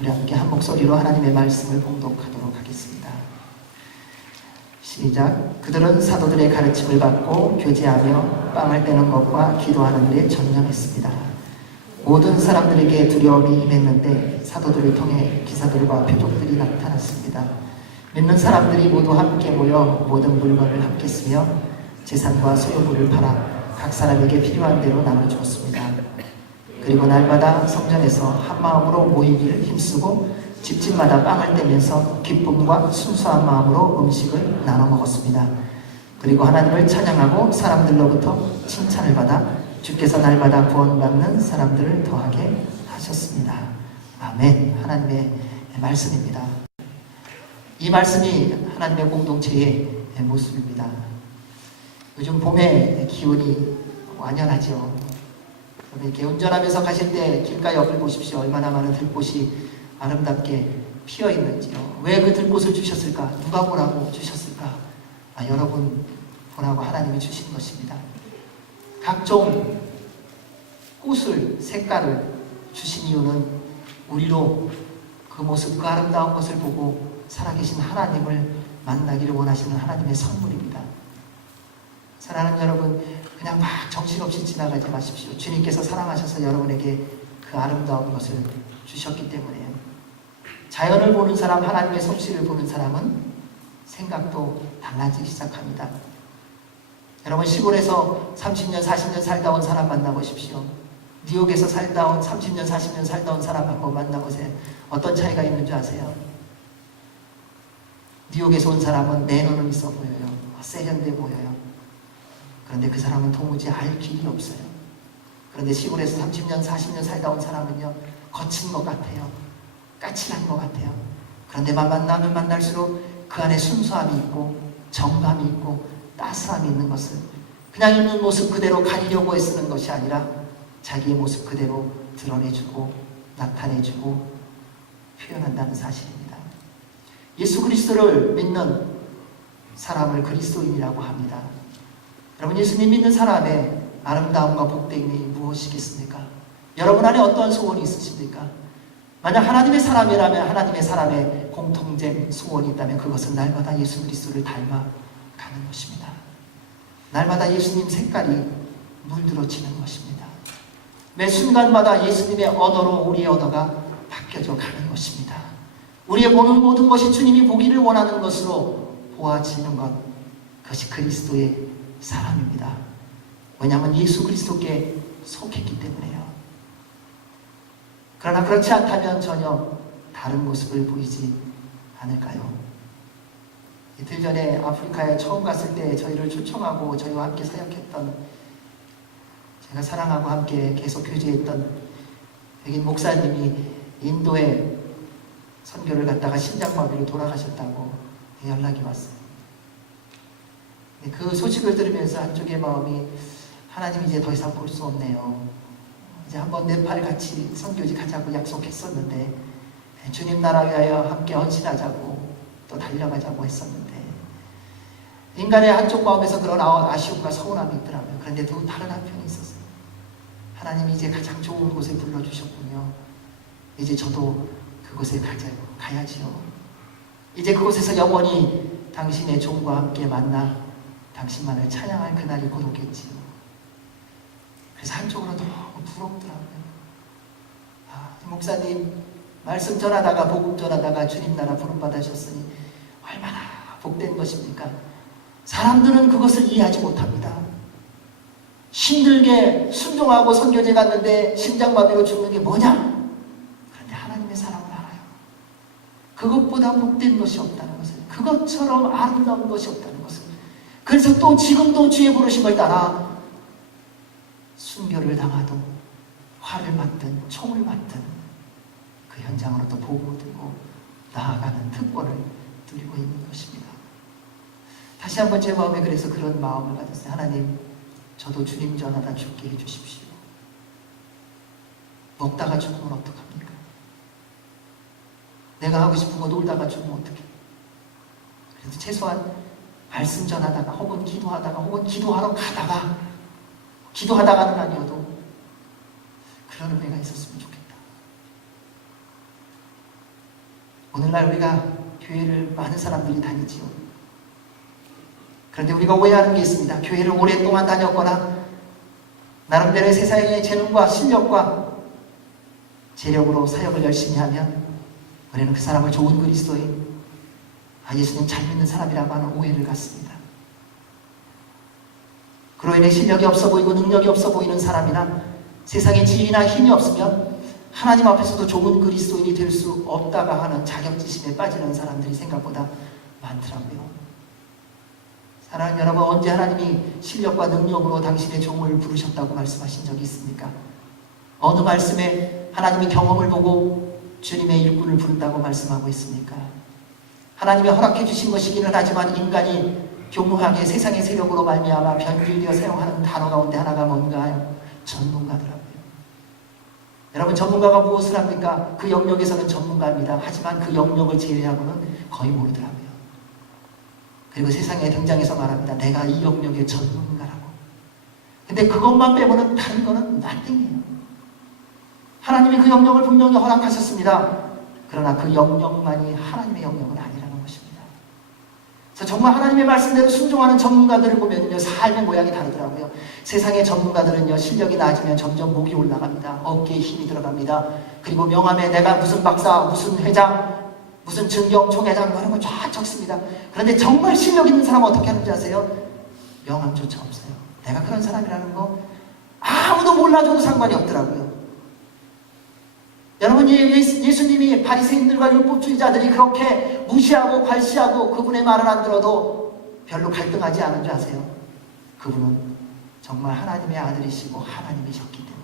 우리 함께 한 목소리로 하나님의 말씀을 봉독하도록 하겠습니다. 시작. 그들은 사도들의 가르침을 받고 교제하며 빵을 떼는 것과 기도하는 일에 전념했습니다. 모든 사람들에게 두려움이 임했는데 사도들을 통해 기사들과 표적들이 나타났습니다. 믿는 사람들이 모두 함께 모여 모든 물건을 함께 쓰며 재산과 소유물을 팔아 각 사람에게 필요한 대로 나눠주었습니다. 그리고 날마다 성전에서 한마음으로 모이기를 힘쓰고 집집마다 빵을 떼면서 기쁨과 순수한 마음으로 음식을 나눠 먹었습니다. 그리고 하나님을 찬양하고 사람들로부터 칭찬을 받아 주께서 날마다 구원받는 사람들을 더하게 하셨습니다. 아멘. 하나님의 말씀입니다. 이 말씀이 하나님의 공동체의 모습입니다. 요즘 봄의 기운이 완연하죠. 이렇게 운전하면서 가실 때 길가 옆을 보십시오. 얼마나 많은 들꽃이 아름답게 피어 있는지요. 왜 그 들꽃을 주셨을까? 누가 보라고 주셨을까? 여러분 보라고 하나님이 주신 것입니다. 각종 꽃을, 색깔을 주신 이유는 우리로 그 모습, 그 아름다운 것을 보고 살아계신 하나님을 만나기를 원하시는 하나님의 선물입니다. 사랑하는 여러분, 그냥 막 정신없이 지나가지 마십시오. 주님께서 사랑하셔서 여러분에게 그 아름다운 것을 주셨기 때문에요. 자연을 보는 사람, 하나님의 솜씨를 보는 사람은 생각도 달라지기 시작합니다. 여러분, 시골에서 30년, 40년 살다 온 사람 만나보십시오. 뉴욕에서 살다 온 30년, 40년 살다 온 사람 한번 만나보세요. 어떤 차이가 있는 줄 아세요? 뉴욕에서 온 사람은 내노는 있어 보여요. 세련돼 보여요. 그런데 그 사람은 도무지 알 길이 없어요. 그런데 시골에서 30년, 40년 살다 온 사람은요, 거친 것 같아요. 까칠한 것 같아요. 그런데 만나면 만날수록 그 안에 순수함이 있고 정감이 있고 따스함이 있는 것을 그냥 있는 모습 그대로 가리려고 애쓰는 것이 아니라 자기의 모습 그대로 드러내주고 나타내주고 표현한다는 사실입니다. 예수 그리스도를 믿는 사람을 그리스도인이라고 합니다. 여러분, 예수님 믿는 사람의 아름다움과 복됨이 무엇이겠습니까? 여러분 안에 어떠한 소원이 있으십니까? 만약 하나님의 사람이라면 하나님의 사람의 공통된 소원이 있다면 그것은 날마다 예수 그리스도를 닮아가는 것입니다. 날마다 예수님 색깔이 물들어지는 것입니다. 매 순간마다 예수님의 언어로 우리의 언어가 바뀌어져 가는 것입니다. 우리의 보는 모든 것이 주님이 보기를 원하는 것으로 보아지는 것, 그것이 그리스도의 사람입니다. 왜냐하면 예수 그리스도께 속했기 때문에요. 그러나 그렇지 않다면 전혀 다른 모습을 보이지 않을까요? 이틀 전에 아프리카에 처음 갔을 때 저희를 초청하고 저희와 함께 사역했던, 제가 사랑하고 함께 계속 교제했던 백인 목사님이 인도에 선교를 갔다가 심장마비로 돌아가셨다고 연락이 왔어요. 그 소식을 들으면서 한쪽의 마음이, 하나님 이제 더 이상 볼 수 없네요. 이제 한번 네팔 같이 선교지 가자고 약속했었는데 주님 나라 위하여 함께 헌신하자고 또 달려가자고 했었는데 인간의 한쪽 마음에서 그런 아쉬움과 서운함이 있더라고요. 그런데 또 다른 한편이 있었어요. 하나님이 이제 가장 좋은 곳에 불러주셨군요. 이제 저도 그곳에 가야지요. 이제 그곳에서 영원히 당신의 종과 함께 만나 당신만을 찬양할 그날이 곧 오겠지요. 그래서 한쪽으로 너무 부럽더라고요. 목사님 말씀 전하다가 복음 전하다가 주님 나라 부름받으셨으니 얼마나 복된 것입니까? 사람들은 그것을 이해하지 못합니다. 힘들게 순종하고 선교제 갔는데 심장마비로 죽는 게 뭐냐? 그런데 하나님의 사랑을 알아요. 그것보다 복된 것이 없다는 것을, 그것처럼 아름다운 것이 없다는 것을. 그래서 또 지금도 주의 부르심을 따라 순교를 당하도 화를 맞든 총을 맞든 그 현장으로 또 복음을 들고 나아가는 특권을 누리고 있는 것입니다. 다시 한번 제 마음에 그래서 그런 마음을 가졌어요. 하나님, 저도 주님 전하다 죽게 해주십시오. 먹다가 죽으면 어떡합니까? 내가 하고 싶은 거 놀다가 죽으면 어떡해? 그래서 최소한 말씀 전하다가 혹은 기도하다가 혹은 기도하러 가다가, 기도하다가는 아니어도 그런 은혜가 있었으면 좋겠다. 오늘날 우리가 교회를 많은 사람들이 다니지요. 그런데 우리가 오해하는 게 있습니다. 교회를 오랫동안 다녔거나 나름대로의 세상의 재능과 실력과 재력으로 사역을 열심히 하면 우리는 그 사람을 좋은 그리스도인, 예수님 잘 믿는 사람이라고 하는 오해를 갖습니다. 그로 인해 실력이 없어 보이고 능력이 없어 보이는 사람이나 세상에 지위나 힘이 없으면 하나님 앞에서도 좋은 그리스도인이 될 수 없다가 하는 자격지심에 빠지는 사람들이 생각보다 많더라고요. 사랑하는 여러분, 언제 하나님이 실력과 능력으로 당신의 종을 부르셨다고 말씀하신 적이 있습니까? 어느 말씀에 하나님이 경험을 보고 주님의 일꾼을 부른다고 말씀하고 있습니까? 하나님이 허락해 주신 것이기는 하지만 인간이 교묘하게 세상의 세력으로 말미암아 변질되어 사용하는 단어 가운데 하나가 뭔가요? 전문가더라고요. 여러분, 전문가가 무엇을 합니까? 그 영역에서는 전문가입니다. 하지만 그 영역을 제외하고는 거의 모르더라고요. 그리고 세상에 등장해서 말합니다. 내가 이 영역의 전문가라고. 근데 그것만 빼고는 다른 거는 nothing이에요. 하나님이 그 영역을 분명히 허락하셨습니다. 그러나 그 영역만이 하나님의 영역은 아니라는 것입니다. 그래서 정말 하나님의 말씀대로 순종하는 전문가들을 보면요, 삶의 모양이 다르더라고요. 세상의 전문가들은요, 실력이 낮으면 점점 목이 올라갑니다. 어깨에 힘이 들어갑니다. 그리고 명함에 내가 무슨 박사, 무슨 회장, 무슨 증경, 총회장 이런 거 쫙 적습니다. 그런데 정말 실력 있는 사람은 어떻게 하는지 아세요? 명함조차 없어요. 내가 그런 사람이라는 거 아무도 몰라줘도 상관이 없더라고요. 여러분, 예수님이 바리새인들과 율법주의자들이 그렇게 무시하고 괄시하고 그분의 말을 안 들어도 별로 갈등하지 않은 줄 아세요? 그분은 정말 하나님의 아들이시고 하나님이셨기 때문에.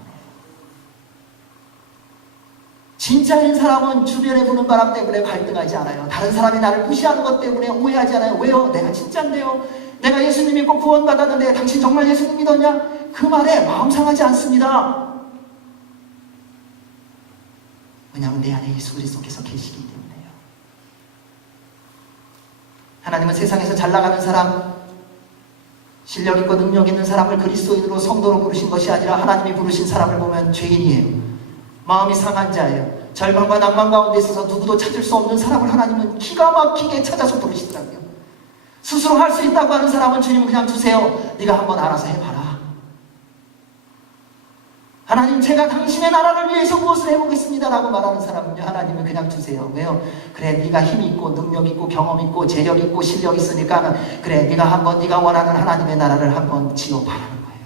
진짜인 사람은 주변에 부는 바람 때문에 갈등하지 않아요. 다른 사람이 나를 무시하는 것 때문에 오해하지 않아요. 왜요? 내가 진짜인데요. 내가 예수님 믿고 구원받았는데 당신 정말 예수님 믿었냐? 그 말에 마음 상하지 않습니다. 왜냐하면 내 안에 예수 그리스도께서 계시기 때문에요. 하나님은 세상에서 잘 나가는 사람, 실력 있고 능력 있는 사람을 그리스도인으로 성도로 부르신 것이 아니라 하나님이 부르신 사람을 보면 죄인이에요. 마음이 상한 자예요. 절망과 낭만 가운데 있어서 누구도 찾을 수 없는 사람을 하나님은 기가 막히게 찾아서 부르시더라고요. 스스로 할 수 있다고 하는 사람은 주님 그냥 두세요. 네가 한번 알아서 해봐라. 하나님, 제가 당신의 나라를 위해서 무엇을 해보겠습니다 라고 말하는 사람은요, 하나님은 그냥 두세요. 왜요? 그래, 네가 힘이 있고 능력 있고 경험 있고 재력 있고 실력 있으니까 그래, 네가 한번 네가 원하는 하나님의 나라를 한번 지어봐라는 거예요.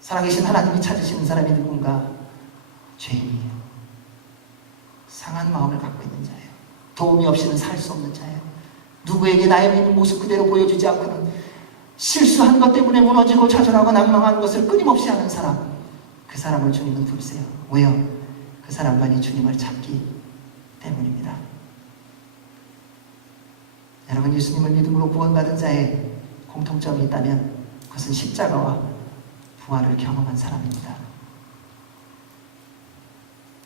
살아계신 하나님이 찾으시는 사람이 누군가? 죄인이에요. 상한 마음을 갖고 있는 자예요. 도움이 없이는 살 수 없는 자예요. 누구에게 나의 있는 모습 그대로 보여주지 않고는 실수한 것 때문에 무너지고 좌절하고 낭망하는 것을 끊임없이 하는 사람, 그 사람을 주님은 부르세요. 왜요? 그 사람만이 주님을 찾기 때문입니다. 여러분, 예수님을 믿음으로 구원받은 자의 공통점이 있다면 그것은 십자가와 부활을 경험한 사람입니다.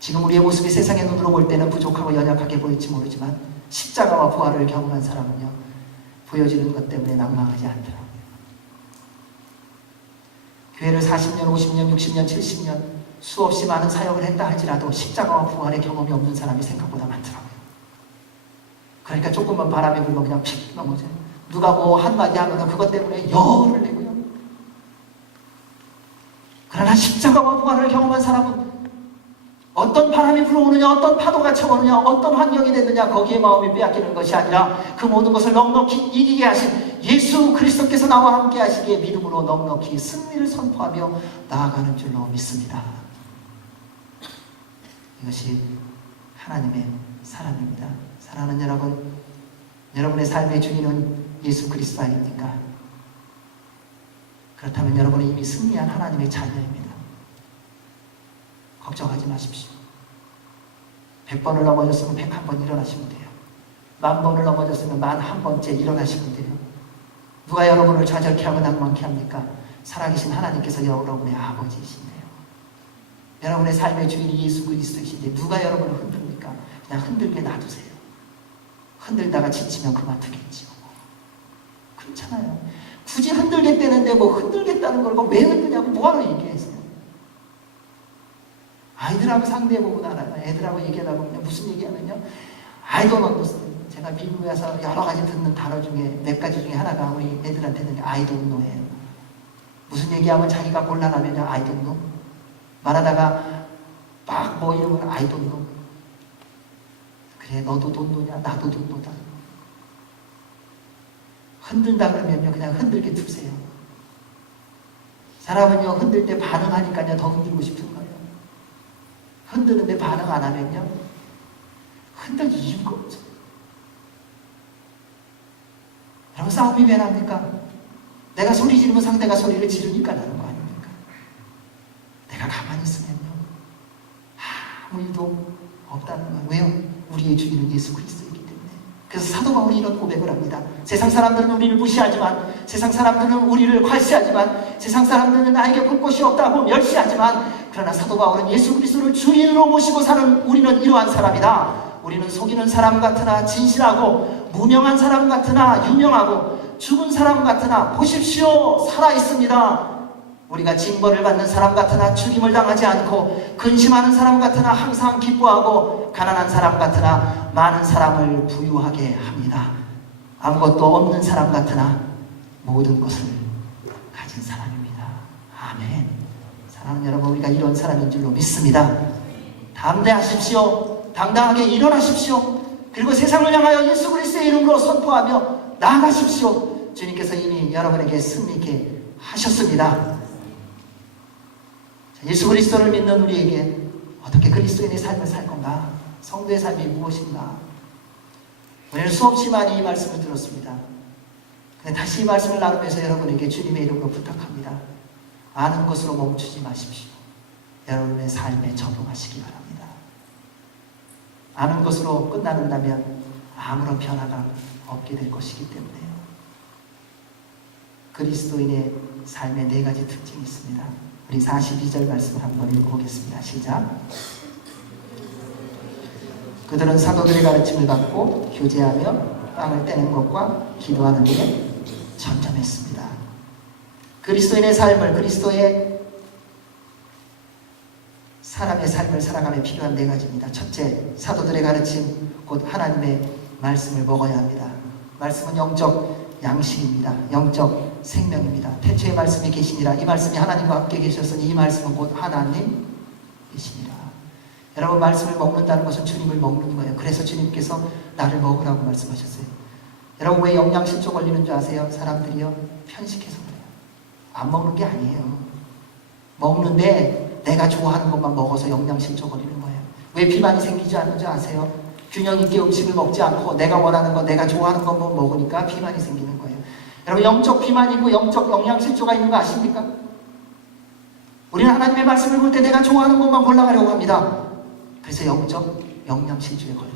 지금 우리의 모습이 세상의 눈으로 볼 때는 부족하고 연약하게 보일지 모르지만 십자가와 부활을 경험한 사람은요, 보여지는 것 때문에 낭망하지 않더라고요. 교회를 40년, 50년, 60년, 70년 수없이 많은 사역을 했다 할지라도 십자가와 부활의 경험이 없는 사람이 생각보다 많더라고요. 그러니까 조금만 바람이 불면 그냥 픽 넘어져요. 누가 뭐 한마디 하면 그것 때문에 열을 내고요. 그러나 십자가와 부활을 경험한 사람은 어떤 바람이 불어오느냐, 어떤 파도가 쳐오느냐, 어떤 환경이 되느냐, 거기에 마음이 빼앗기는 것이 아니라 그 모든 것을 넉넉히 이기게 하신 예수 그리스도께서 나와 함께 하시기에 믿음으로 넉넉히 승리를 선포하며 나아가는 줄로 믿습니다. 이것이 하나님의 사랑입니다. 사랑하는 여러분, 여러분의 삶의 주인은 예수 그리스도 아닙니까? 그렇다면 여러분은 이미 승리한 하나님의 자녀입니다. 걱정하지 마십시오. 100번을 넘어졌으면 101번 일어나시면 돼요. 10,000번을 넘어졌으면 1001번째 일어나시면 돼요. 누가 여러분을 좌절케 하고 낭만케 합니까? 살아계신 하나님께서 여러분의 아버지이신데요. 여러분의 삶의 주인이 예수 그리스도이신데 누가 여러분을 흔듭니까? 그냥 흔들게 놔두세요. 흔들다가 지치면 그만두겠지요. 그렇잖아요. 굳이 흔들겠다는데 뭐 흔들겠다는 걸 왜 흔드냐고 뭐하러 얘기해서. 아이들 애들하고 상대해보고 나라요. 애들하고 얘기하다 보면 무슨 얘기하면요. I don't understand. 제가 미국에 와서 여러 가지 듣는 단어 중에 몇 가지 중에 하나가 우리 애들한테는 I don't know예요. 무슨 얘기하면 자기가 곤란하면요. I don't know. 말하다가 막 뭐 이러면 I don't know. 그래 너도 don't know냐? 나도 don't know다. 흔든다 그러면요. 그냥 흔들게 두세요. 사람은요. 흔들 때 반응하니까요. 더 흔들고 싶은 거예요. 흔드는데 반응 안 하면요. 흔들 이유가 없죠. 여러분 싸움이 왜 납니까? 내가 소리 지르면 상대가 소리를 지르니까 나는 거 아닙니까? 내가 가만히 있으면요. 아무 일도 없다는 거예요. 왜요? 우리의 주인은 예수 그리스도이기 때문에. 그래서 사도 바울이 이런 고백을 합니다. 세상 사람들은 우리를 무시하지만, 세상 사람들은 우리를 괄시하지만, 세상 사람들은 나에게 볼 곳이 없다고 멸시하지만, 그러나 사도 바울은 예수 그리스도를 주인으로 모시고 사는 우리는 이러한 사람이다. 우리는 속이는 사람 같으나 진실하고, 무명한 사람 같으나 유명하고, 죽은 사람 같으나 보십시오 살아있습니다. 우리가 징벌을 받는 사람 같으나 죽임을 당하지 않고, 근심하는 사람 같으나 항상 기뻐하고, 가난한 사람 같으나 많은 사람을 부유하게 합니다. 아무것도 없는 사람 같으나 모든 것을 가진 사람입니다. 아멘. 사랑하는 여러분, 우리가 이런 사람인 줄로 믿습니다. 담대하십시오. 당당하게 일어나십시오. 그리고 세상을 향하여 예수 그리스도의 이름으로 선포하며 나아가십시오. 주님께서 이미 여러분에게 승리케 하셨습니다. 예수 그리스도를 믿는 우리에게 어떻게 그리스도인의 삶을 살 건가? 성도의 삶이 무엇인가? 우리는 수없이 많이 이 말씀을 들었습니다. 근데 다시 이 말씀을 나누면서 여러분에게 주님의 이름으로 부탁합니다. 아는 것으로 멈추지 마십시오. 여러분의 삶에 적용하시기 바랍니다. 아는 것으로 끝나는다면 아무런 변화가 없게 될 것이기 때문에요. 그리스도인의 삶의 4가지 특징이 있습니다. 우리 42절 말씀을 한번 읽어보겠습니다. 시작. 그들은 사도들의 가르침을 받고 교제하며 빵을 떼는 것과 기도하는 일에 전념했습니다. 그리스도인의 삶을, 그리스도의 사람의 삶을 살아가며 필요한 4가지입니다. 첫째, 사도들의 가르침, 곧 하나님의 말씀을 먹어야 합니다. 말씀은 영적 양식입니다. 영적 생명입니다. 태초의 말씀이 계시니라. 이 말씀이 하나님과 함께 계셨으니 이 말씀은 곧 하나님이시니라. 여러분, 말씀을 먹는다는 것은 주님을 먹는 거예요. 그래서 주님께서 나를 먹으라고 말씀하셨어요. 여러분, 왜 영양실조 걸리는 줄 아세요? 사람들이요, 편식해서 그래요. 안 먹는 게 아니에요. 먹는데 내가 좋아하는 것만 먹어서 영양실조 걸리는 거예요. 왜 비만이 생기지 않는 줄 아세요? 균형 있게 음식을 먹지 않고 내가 원하는 것, 내가 좋아하는 것만 먹으니까 비만이 생기는 거예요. 여러분, 영적 비만이고 영적 영양실조가 있는 거 아십니까? 우리는 하나님의 말씀을 볼 때 내가 좋아하는 것만 골라가려고 합니다. 그래서 영적 영양실조에 걸려요.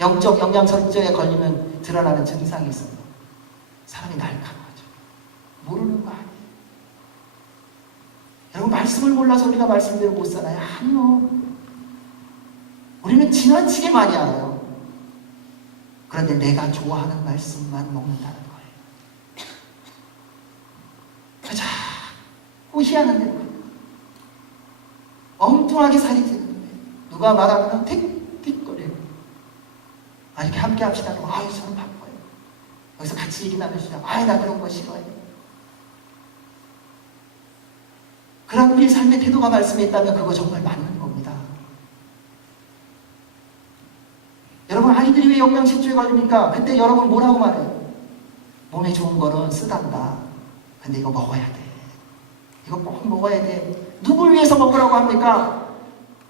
영적 영양실조에 걸리면 드러나는 증상이 있어요. 사람이 날카로워져. 모르는 거 아니에요. 여러분, 말씀을 몰라서 우리가 말씀대로 못 살아요? 아니요. 우리는 지나치게 많이 알아요. 그런데 내가 좋아하는 말씀만 먹는다는 거예요. 자꾸 희한한 대로 엉뚱하게 살이 찌는 거예요. 누가 말하면 틱틱거려요. 이렇게 함께 합시다. 아유, 저는 바빠요. 여기서 같이 얘기 나누시죠. 나 그런 거 싫어해요. 그런 우리의 삶의 태도가 말씀에 있다면 그거 정말 맞는 겁니다. 여러분, 아이들이 왜 영양실조에 걸립니까? 그때 여러분 뭐라고 말해요? 몸에 좋은 거는 쓰단다. 근데 이거 먹어야 돼. 이거 꼭 먹어야 돼. 누굴 위해서 먹으라고 합니까?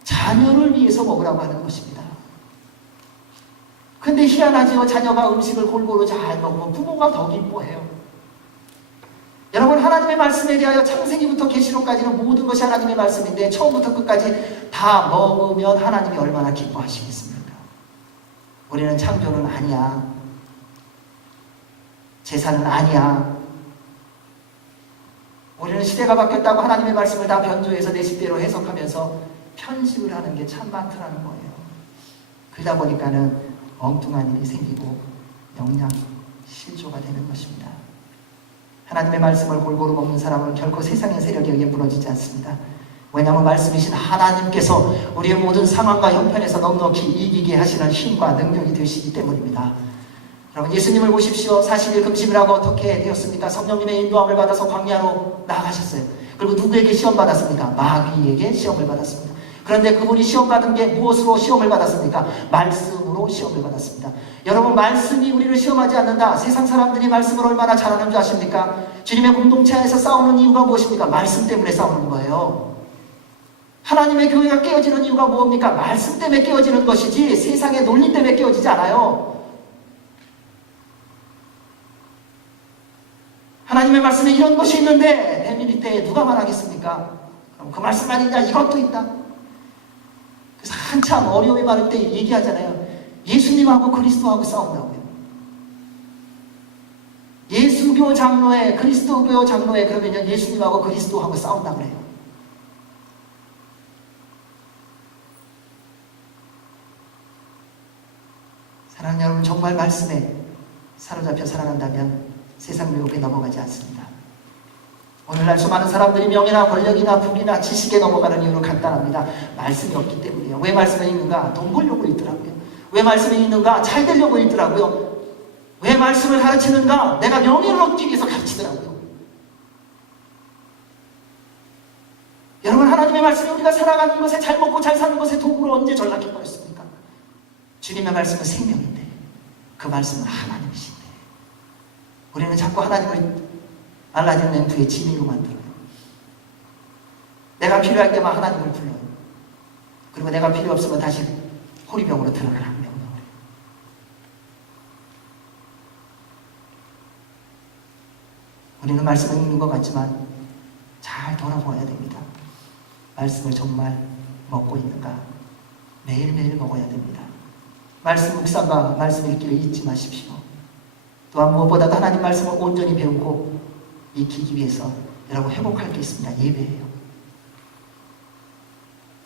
자녀를 위해서 먹으라고 하는 것입니다. 근데 희한하지요. 자녀가 음식을 골고루 잘 먹으면 부모가 더 기뻐해요. 여러분, 하나님의 말씀에 대하여 창세기부터 계시록까지는 모든 것이 하나님의 말씀인데 처음부터 끝까지 다 먹으면 하나님이 얼마나 기뻐하시겠습니까? 우리는 창조는 아니야. 제사는 아니야. 우리는 시대가 바뀌었다고 하나님의 말씀을 다 변조해서 내 식대로 해석하면서 편식을 하는 게 참 많더라는 거예요. 그러다 보니까는 엉뚱한 일이 생기고 영양실조가 되는 것입니다. 하나님의 말씀을 골고루 먹는 사람은 결코 세상의 세력에 의해 무너지지 않습니다. 왜냐하면 말씀이신 하나님께서 우리의 모든 상황과 형편에서 넉넉히 이기게 하시는 힘과 능력이 되시기 때문입니다. 여러분, 예수님을 보십시오. 40일 금식을 하고 어떻게 되었습니까? 성령님의 인도함을 받아서 광야로 나가셨어요. 그리고 누구에게 시험 받았습니까? 마귀에게 시험을 받았습니다. 그런데 그분이 시험 받은 게 무엇으로 시험을 받았습니까? 말씀으로 시험을 받았습니다. 여러분, 말씀이 우리를 시험하지 않는다. 세상 사람들이 말씀을 얼마나 잘하는 줄 아십니까? 주님의 공동체 안에서 싸우는 이유가 무엇입니까? 말씀 때문에 싸우는 거예요. 하나님의 교회가 깨어지는 이유가 뭡니까? 말씀 때문에 깨어지는 것이지 세상의 논리 때문에 깨어지지 않아요. 하나님의 말씀에 이런 것이 있는데 대밀이 때에 누가 말하겠습니까? 그럼 그 말씀 아니냐? 이것도 있다. 그래서 한참 어려움이 많을 때 얘기하잖아요. 예수님하고 그리스도하고 싸운다고요. 예수교 장로회, 그리스도교 장로회, 그러면 예수님하고 그리스도하고 싸운다고 그래요. 사랑하는 여러분, 정말 말씀에 사로잡혀 살아간다면 세상 유혹에 넘어가지 않습니다. 오늘날 수많은 사람들이 명예나 권력이나 부귀나 지식에 넘어가는 이유는 간단합니다. 말씀이 없기 때문이에요. 왜 말씀이 있는가? 돈 벌려고 있더라고요. 왜 말씀이 있는가? 잘 되려고 있더라고요. 왜 말씀을 가르치는가? 내가 명예를 얻기 위해서 가르치더라고요. 여러분, 하나님의 말씀이 우리가 살아가는 것에, 잘 먹고 잘 사는 것에 도구로 언제 전락해버렸습니까? 주님의 말씀은 생명인데 그 말씀은 하나님이신데 우리는 자꾸 하나님을 알라딘 램프의 지니로 만들어요. 내가 필요할 때만 하나님을 불러요. 그리고 내가 필요 없으면 다시 호리병으로 들어가라 명령을 해요. 우리는 말씀을 읽는 것 같지만 잘 돌아보아야 됩니다. 말씀을 정말 먹고 있는가? 매일매일 먹어야 됩니다. 말씀 묵상과 말씀 읽기를 잊지 마십시오. 또한 무엇보다도 하나님 말씀을 온전히 배우고 익히기 위해서 여러분 회복할 게 있습니다. 예배예요.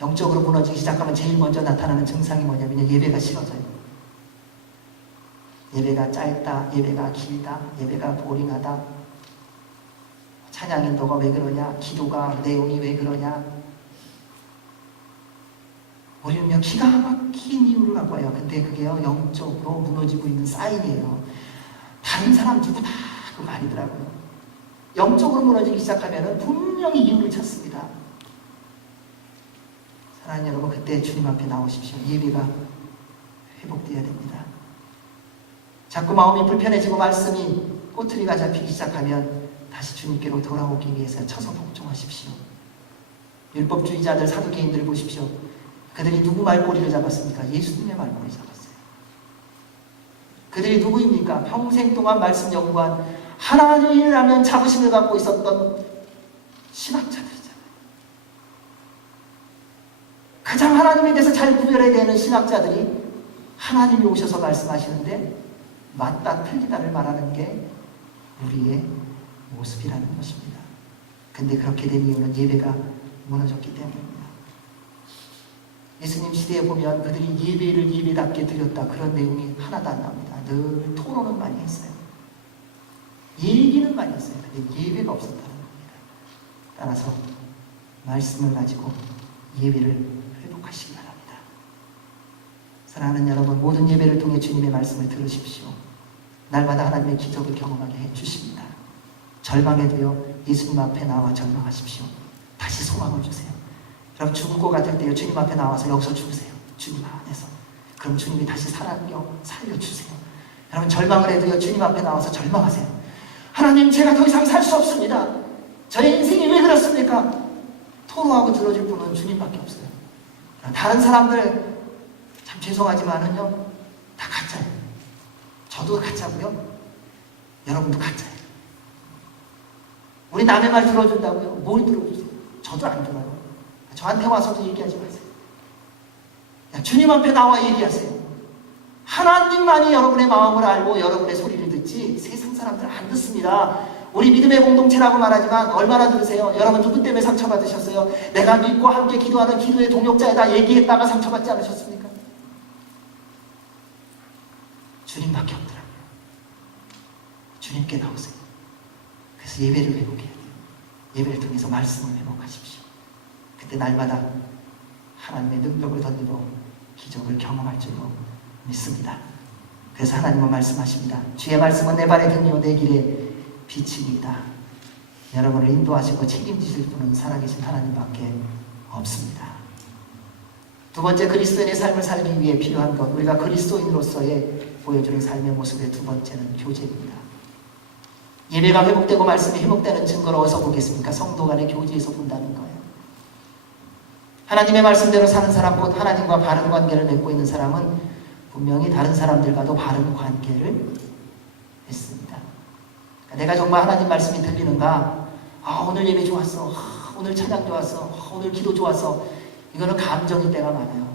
영적으로 무너지기 시작하면 제일 먼저 나타나는 증상이 뭐냐면 예배가 싫어져요. 예배가 짧다, 예배가 길다, 예배가 보링하다, 찬양 인도가 왜 그러냐, 기도가 내용이 왜 그러냐. 우리는요, 기가 막힌 이유를 갖고 와요. 근데 그게요, 영적으로 무너지고 있는 사인이에요. 다른 사람 누구 다 그 말이더라고요. 영적으로 무너지기 시작하면 분명히 이유를 찾습니다. 사랑하는 여러분, 그때 주님 앞에 나오십시오. 예배가 회복되어야 됩니다. 자꾸 마음이 불편해지고 말씀이 꼬투리가 잡히기 시작하면 다시 주님께로 돌아오기 위해서 쳐서 복종하십시오. 율법주의자들, 사두개인들을 보십시오. 그들이 누구 말꼬리를 잡았습니까? 예수님의 말꼬리 잡았어요. 그들이 누구입니까? 평생 동안 말씀 연구한 하나님이라면 자부심을 갖고 있었던 신학자들이잖아요. 가장 하나님에 대해서 잘 구별해야 되는 신학자들이 하나님이 오셔서 말씀하시는데 맞다 틀리다를 말하는 게 우리의 모습이라는 것입니다. 근데 그렇게 된 이유는 예배가 무너졌기 때문입니다. 예수님 시대에 보면 그들이 예배를 예배답게 드렸다, 그런 내용이 하나도 안 나옵니다. 늘 토론은 많이 했어요. 얘기는 많이 했어요. 근데 예배가 없었다는 겁니다. 따라서 말씀을 가지고 예배를 회복하시기 바랍니다. 사랑하는 여러분, 모든 예배를 통해 주님의 말씀을 들으십시오. 날마다 하나님의 기적을 경험하게 해주십니다. 절망해도요, 예수님 앞에 나와 절망하십시오. 다시 소망을 주세요. 여러분, 죽을 것 같을 때요, 주님 앞에 나와서 여기서 죽으세요. 주님 안에서. 그럼 주님이 다시 살려주세요. 여러분, 절망을 해도요, 주님 앞에 나와서 절망하세요. 하나님, 제가 더 이상 살 수 없습니다. 저의 인생이 왜 그렇습니까? 토로하고 들어줄 분은 주님밖에 없어요. 다른 사람들 참 죄송하지만은요, 다 가짜예요. 저도 가짜고요, 여러분도 가짜예요. 우리 남의 말 들어준다고요? 뭘 들어주세요? 저도 안 들어요. 저한테 와서도 얘기하지 마세요. 주님 앞에 나와 얘기하세요. 하나님만이 여러분의 마음을 알고 여러분의 소리를 듣지 세상 사람들 안 듣습니다. 우리 믿음의 공동체라고 말하지만 얼마나 들으세요? 여러분, 누구 때문에 상처받으셨어요? 내가 믿고 함께 기도하는 기도의 동역자에다 얘기했다가 상처받지 않으셨습니까? 주님밖에 없더라고요. 주님께 나오세요. 그래서 예배를 회복해야 돼요. 예배를 통해서 말씀을 회복하십시오. 그때 날마다 하나님의 능력을 덧입어 기적을 경험할 줄로 믿습니다. 그래서 하나님은 말씀하십니다. 주의 말씀은 내 발의 등이요 내 길의 빛이니이다. 여러분을 인도하시고 책임지실 분은 살아계신 하나님밖에 없습니다. 두 번째, 그리스도인의 삶을 살기 위해 필요한 것, 우리가 그리스도인으로서의 보여주는 삶의 모습의 두 번째는 교제입니다. 예배가 회복되고 말씀이 회복되는 증거를 어디서 보겠습니까? 성도 간의 교제에서 본다는 거예요. 하나님의 말씀대로 사는 사람, 곧 하나님과 바른 관계를 맺고 있는 사람은 분명히 다른 사람들과도 바른 관계를 맺습니다. 그러니까 내가 정말 하나님 말씀이 들리는가? 오늘 예배 좋았어. 오늘 찬양 좋았어. 오늘 기도 좋았어. 이거는 감정일 때가 많아요.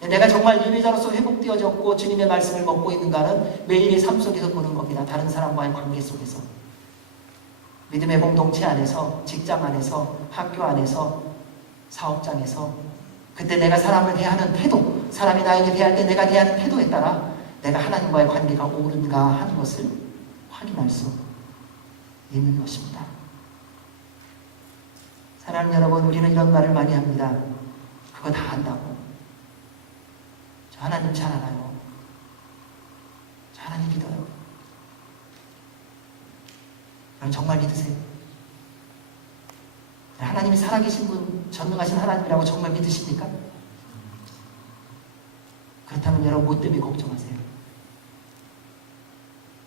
내가 정말 예배자로서 회복되어졌고 주님의 말씀을 먹고 있는가는 매일의 삶 속에서 보는 겁니다. 다른 사람과의 관계 속에서. 믿음의 공동체 안에서, 직장 안에서, 학교 안에서, 사업장에서, 그때 내가 사람을 대하는 태도, 사람이 나에게 대할 때 내가 대하는 태도에 따라 내가 하나님과의 관계가 옳은가 하는 것을 확인할 수 있는 것입니다. 사랑하는 여러분, 우리는 이런 말을 많이 합니다. 그거 다 안다고. 저 하나님 잘 알아요. 저 하나님 믿어요. 그럼 정말 믿으세요? 하나님이 살아계신 분, 전능하신 하나님이라고 정말 믿으십니까? 그렇다면 여러분 뭐 때문에 걱정하세요?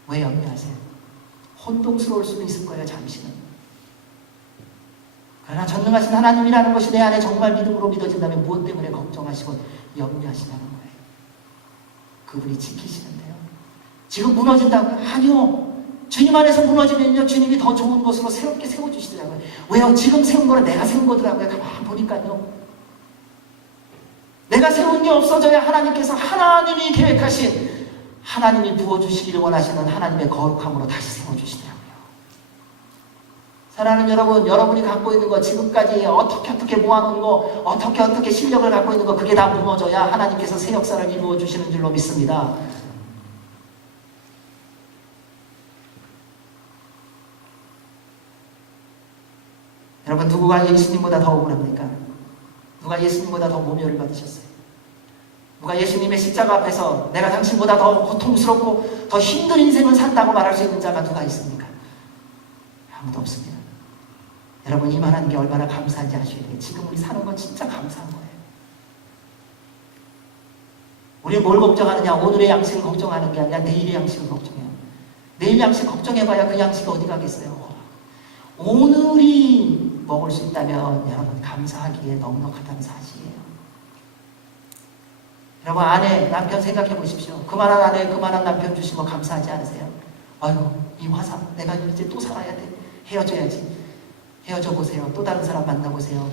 왜 염려하세요? 혼동스러울 수는 있을 거예요, 잠시는. 그러나 전능하신 하나님이라는 것이 내 안에 정말 믿음으로 믿어진다면 무엇 때문에 걱정하시고 염려하시냐는 거예요. 그분이 지키시는데요. 지금 무너진다고요? 아니요. 주님 안에서 무너지면요, 주님이 더 좋은 곳으로 새롭게 세워주시더라고요. 왜요? 지금 세운 거는 내가 세운 거더라고요. 가만히 보니까요. 내가 세운 게 없어져야 하나님께서 하나님이 계획하신, 하나님이 부어주시기를 원하시는 하나님의 거룩함으로 다시 세워주시더라고요. 사랑하는 여러분, 여러분이 갖고 있는 거, 지금까지 어떻게 모아놓은 거, 어떻게 실력을 갖고 있는 거, 그게 다 무너져야 하나님께서 새 역사를 이루어 주시는 줄로 믿습니다. 여러분, 누구가 예수님보다 더 억울합니까? 누가 예수님보다 더 모멸을 받으셨어요? 누가 예수님의 십자가 앞에서 내가 당신보다 더 고통스럽고 더 힘든 인생을 산다고 말할 수 있는 자가 누가 있습니까? 아무도 없습니다. 여러분, 이만한 게 얼마나 감사한지 아셔야 돼요. 지금 우리 사는 건 진짜 감사한 거예요. 우리 뭘 걱정하느냐? 오늘의 양식을 걱정하는 게 아니라 내일의 양식을 걱정해요. 내일 양식 걱정해봐야 그 양식이 어디 가겠어요? 오늘이 먹을 수 있다면 여러분 감사하기에 넉넉하다는 사실이에요. 여러분, 아내, 남편 생각해 보십시오. 그만한 아내, 그만한 남편 주신 거 감사하지 않으세요? 아유, 이 화상, 내가 이제 또 살아야 돼. 헤어져야지. 헤어져 보세요. 또 다른 사람 만나보세요.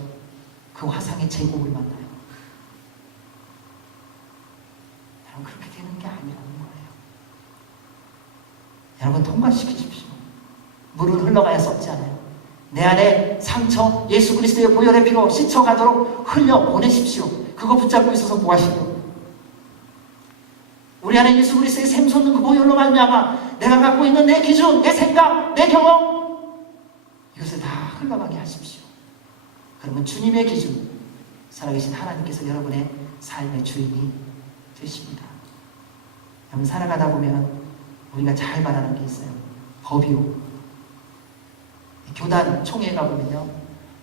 그 화상의 제목을 만나요. 여러분, 그렇게 되는 게 아니라는 거예요. 여러분, 통과시키십시오. 물은 흘러가야 썩지 않아요. 내 안에 상처, 예수 그리스도의 보혈의 피로 씻어가도록 흘려보내십시오. 그거 붙잡고 있어서 뭐하시고? 우리 안에 예수 그리스도의 샘솟는 그 보혈로 말미암아 내가 갖고 있는 내 기준, 내 생각, 내 경험, 이것을 다 흘러가게 하십시오. 그러면 주님의 기준, 살아계신 하나님께서 여러분의 삶의 주인이 되십니다. 여러분, 살아가다 보면 우리가 잘 말하는 게 있어요. 법이요. 교단 총회 가보면요,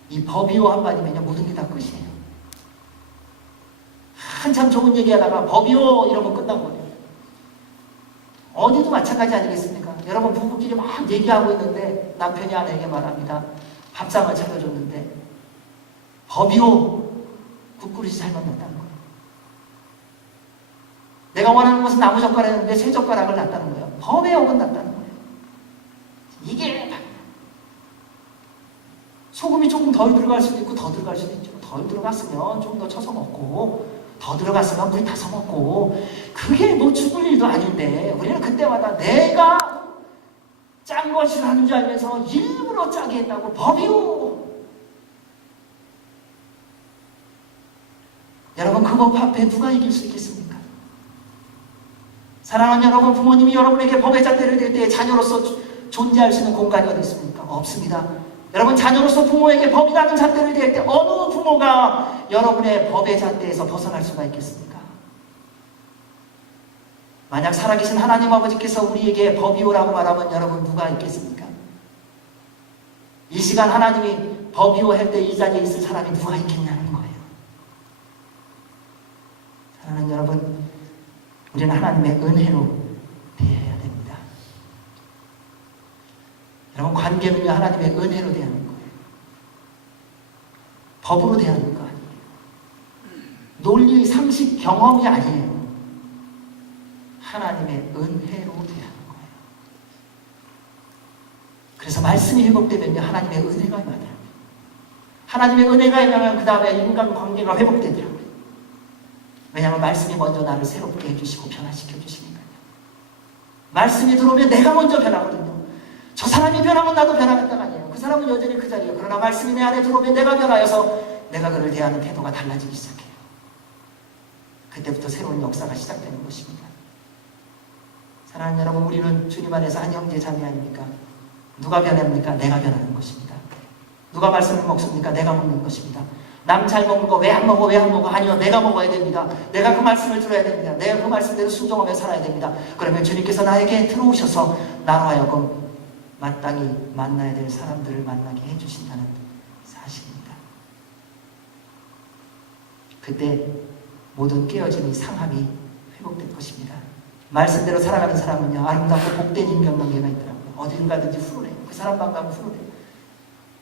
이 법이요 한마디면요 모든 게 다 끝이에요. 한참 좋은 얘기하다가 법이요 이러면 끝나버려요. 어디도 마찬가지 아니겠습니까? 여러분, 부부끼리 막 얘기하고 있는데 남편이 아내에게 말합니다. 밥상을 차려줬는데 법이요, 국그릇이 잘못 놨다는 거예요. 내가 원하는 것은 나무젓가락인데 쇠젓가락을 놨다는 거예요. 법에 어긋났다는 거예요. 이게 소금이 조금 덜 들어갈 수도 있고 더 들어갈 수도 있죠. 덜 들어갔으면 좀 더 쳐서 먹고, 더 들어갔으면 물 타서 먹고, 그게 뭐 죽을 일도 아닌데 우리는 그때마다 내가 짠 것을 하는 줄 알면서 일부러 짜게 했다고 법이요. 여러분, 그 법 앞에 누가 이길 수 있겠습니까? 사랑하는 여러분, 부모님이 여러분에게 법의 잣대를 댈 때 자녀로서 존재할 수 있는 공간이 어디 있습니까? 없습니다. 여러분, 자녀로서 부모에게 법이라는 잣대를 댈 때 어느 부모가 여러분의 법의 잣대에서 벗어날 수가 있겠습니까? 만약 살아계신 하나님 아버지께서 우리에게 법이오라고 말하면 여러분 누가 있겠습니까? 이 시간 하나님이 법이오 할 때 이 자리에 있을 사람이 누가 있겠냐는 거예요. 사랑하는 여러분, 우리는 하나님의 은혜로 대해야 됩니다. 여러분, 관계는요 하나님의 은혜로 대하는 거예요. 법으로 대하는 거 아니에요. 논리, 상식, 경험이 아니에요. 하나님의 은혜로 대하는 거예요. 그래서 말씀이 회복되면요 하나님의 은혜가 임하더라고요. 하나님의 은혜가 임하면 그 다음에 인간관계가 회복되더라고요. 왜냐하면 말씀이 먼저 나를 새롭게 해주시고 변화시켜 주시니까요. 말씀이 들어오면 내가 먼저 변하거든요. 저 사람이 변하면 나도 변하겠다가 아니에요. 그 사람은 여전히 그 자리예요. 그러나 말씀이 내 안에 들어오면 내가 변하여서 내가 그를 대하는 태도가 달라지기 시작해요. 그때부터 새로운 역사가 시작되는 것입니다. 사랑하는 여러분, 우리는 주님 안에서 한 형제 자매 아닙니까? 누가 변합니까? 내가 변하는 것입니다. 누가 말씀을 먹습니까? 내가 먹는 것입니다. 남 잘 먹는 거 왜 안 먹어? 왜 안 먹어? 아니요, 내가 먹어야 됩니다. 내가 그 말씀을 들어야 됩니다. 내가 그 말씀대로 순종하며 살아야 됩니다. 그러면 주님께서 나에게 들어오셔서 나로 하여금 마땅히 만나야 될 사람들을 만나게 해주신다는 사실입니다. 그때 모든 깨어짐이 상함이 회복될 것입니다. 말씀대로 살아가는 사람은요 아름답고 복된 인격관계가 있더라고요. 어디를 가든지 훈훈해요. 그 사람만 가면 훈훈해요.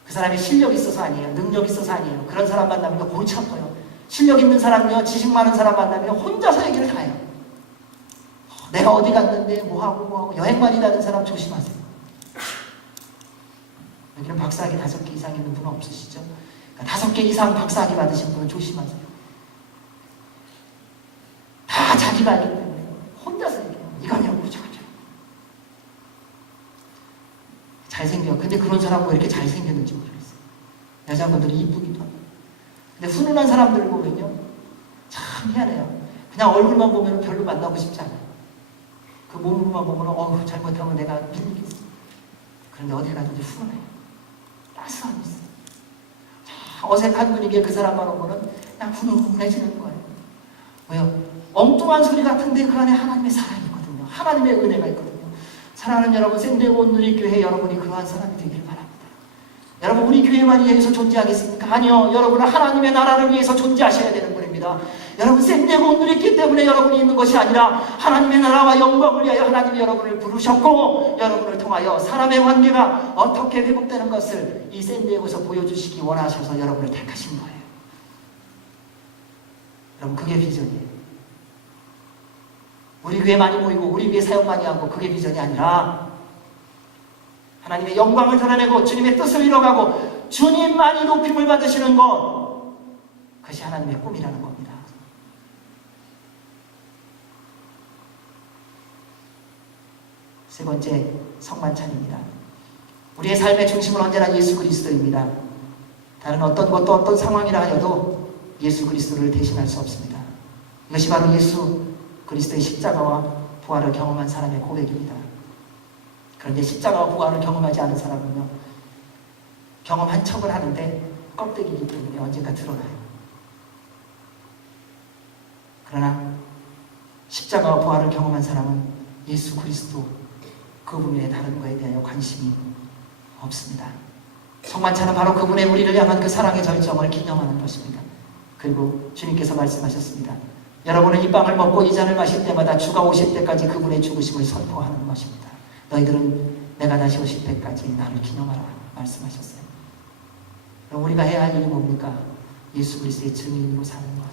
그 사람이 실력이 있어서 아니에요. 능력이 있어서 아니에요. 그런 사람 만나면 골치 아파요. 실력 있는 사람요, 지식 많은 사람 만나면 혼자서 얘기를 다 해요. 내가 어디 갔는데 뭐하고 여행 많이 다니는 사람 조심하세요. 여기는 박사학위 5개 이상 있는 분은 없으시죠? 그러니까 5개 이상 박사학위 받으신 분은 조심하세요. 다 자기가 알기 때문에 혼자서 얘기해요. 이거냐고 저거냐고. 잘생겨. 근데 그런 사람 왜 이렇게 잘생겼는지 모르겠어요. 여자분들이 이쁘기도 하고. 근데 훈훈한 사람들 보면요 참 희한해요. 그냥 얼굴만 보면 별로 만나고 싶지 않아요. 그 몸만 보면 잘못하면 내가 밀리겠어. 그런데 어디 가든지 훈훈해요. 따스함이 있어요. 어색한 분위기에 그 사람만 오면은 그냥 훈훈해지는 거예요. 왜요? 엉뚱한 소리 같은데 그 안에 하나님의 사랑이 있거든요. 하나님의 은혜가 있거든요. 사랑하는 여러분, 생대고 온누리교회 여러분이 그러한 사람이 되기를 바랍니다. 여러분, 우리 교회만 위해서 존재하겠습니까? 아니요. 여러분은 하나님의 나라를 위해서 존재하셔야 되는 분입니다. 여러분, 생대고 온누리교회 때문에 여러분이 있는 것이 아니라 하나님의 나라와 영광을 위하여 하나님이 여러분을 부르셨고 여러분을 통하여 사람의 관계가 어떻게 회복되는 것을 이 샌디에고에서 보여주시기 원하셔서 여러분을 택하신 거예요. 여러분, 그게 비전이에요. 우리 교회 많이 모이고 우리 교회 사역 많이 하고 그게 비전이 아니라 하나님의 영광을 드러내고 주님의 뜻을 이뤄가고 주님만이 높임을 받으시는 것, 그것이 하나님의 꿈이라는 겁니다. 세 번째, 성만찬입니다. 우리의 삶의 중심은 언제나 예수 그리스도입니다. 다른 어떤 것도 어떤 상황이라 하여도 예수 그리스도를 대신할 수 없습니다. 이것이 바로 예수 그리스도의 십자가와 부활을 경험한 사람의 고백입니다. 그런데 십자가와 부활을 경험하지 않은 사람은요 경험한 척을 하는데 껍데기이기 때문에 언젠가 드러나요. 그러나 십자가와 부활을 경험한 사람은 예수 그리스도 그분 외에 다른 것에 대하여 관심이 없습니다. 성만찬은 바로 그분의 우리를 향한 그 사랑의 절정을 기념하는 것입니다. 그리고 주님께서 말씀하셨습니다. 여러분은 이 빵을 먹고 이 잔을 마실 때마다 주가 오실 때까지 그분의 죽으심을 선포하는 것입니다. 너희들은 내가 다시 오실 때까지 나를 기념하라 말씀하셨어요. 그럼 우리가 해야 할 일이 뭡니까? 예수 그리스도의 증인으로 사는 거예요.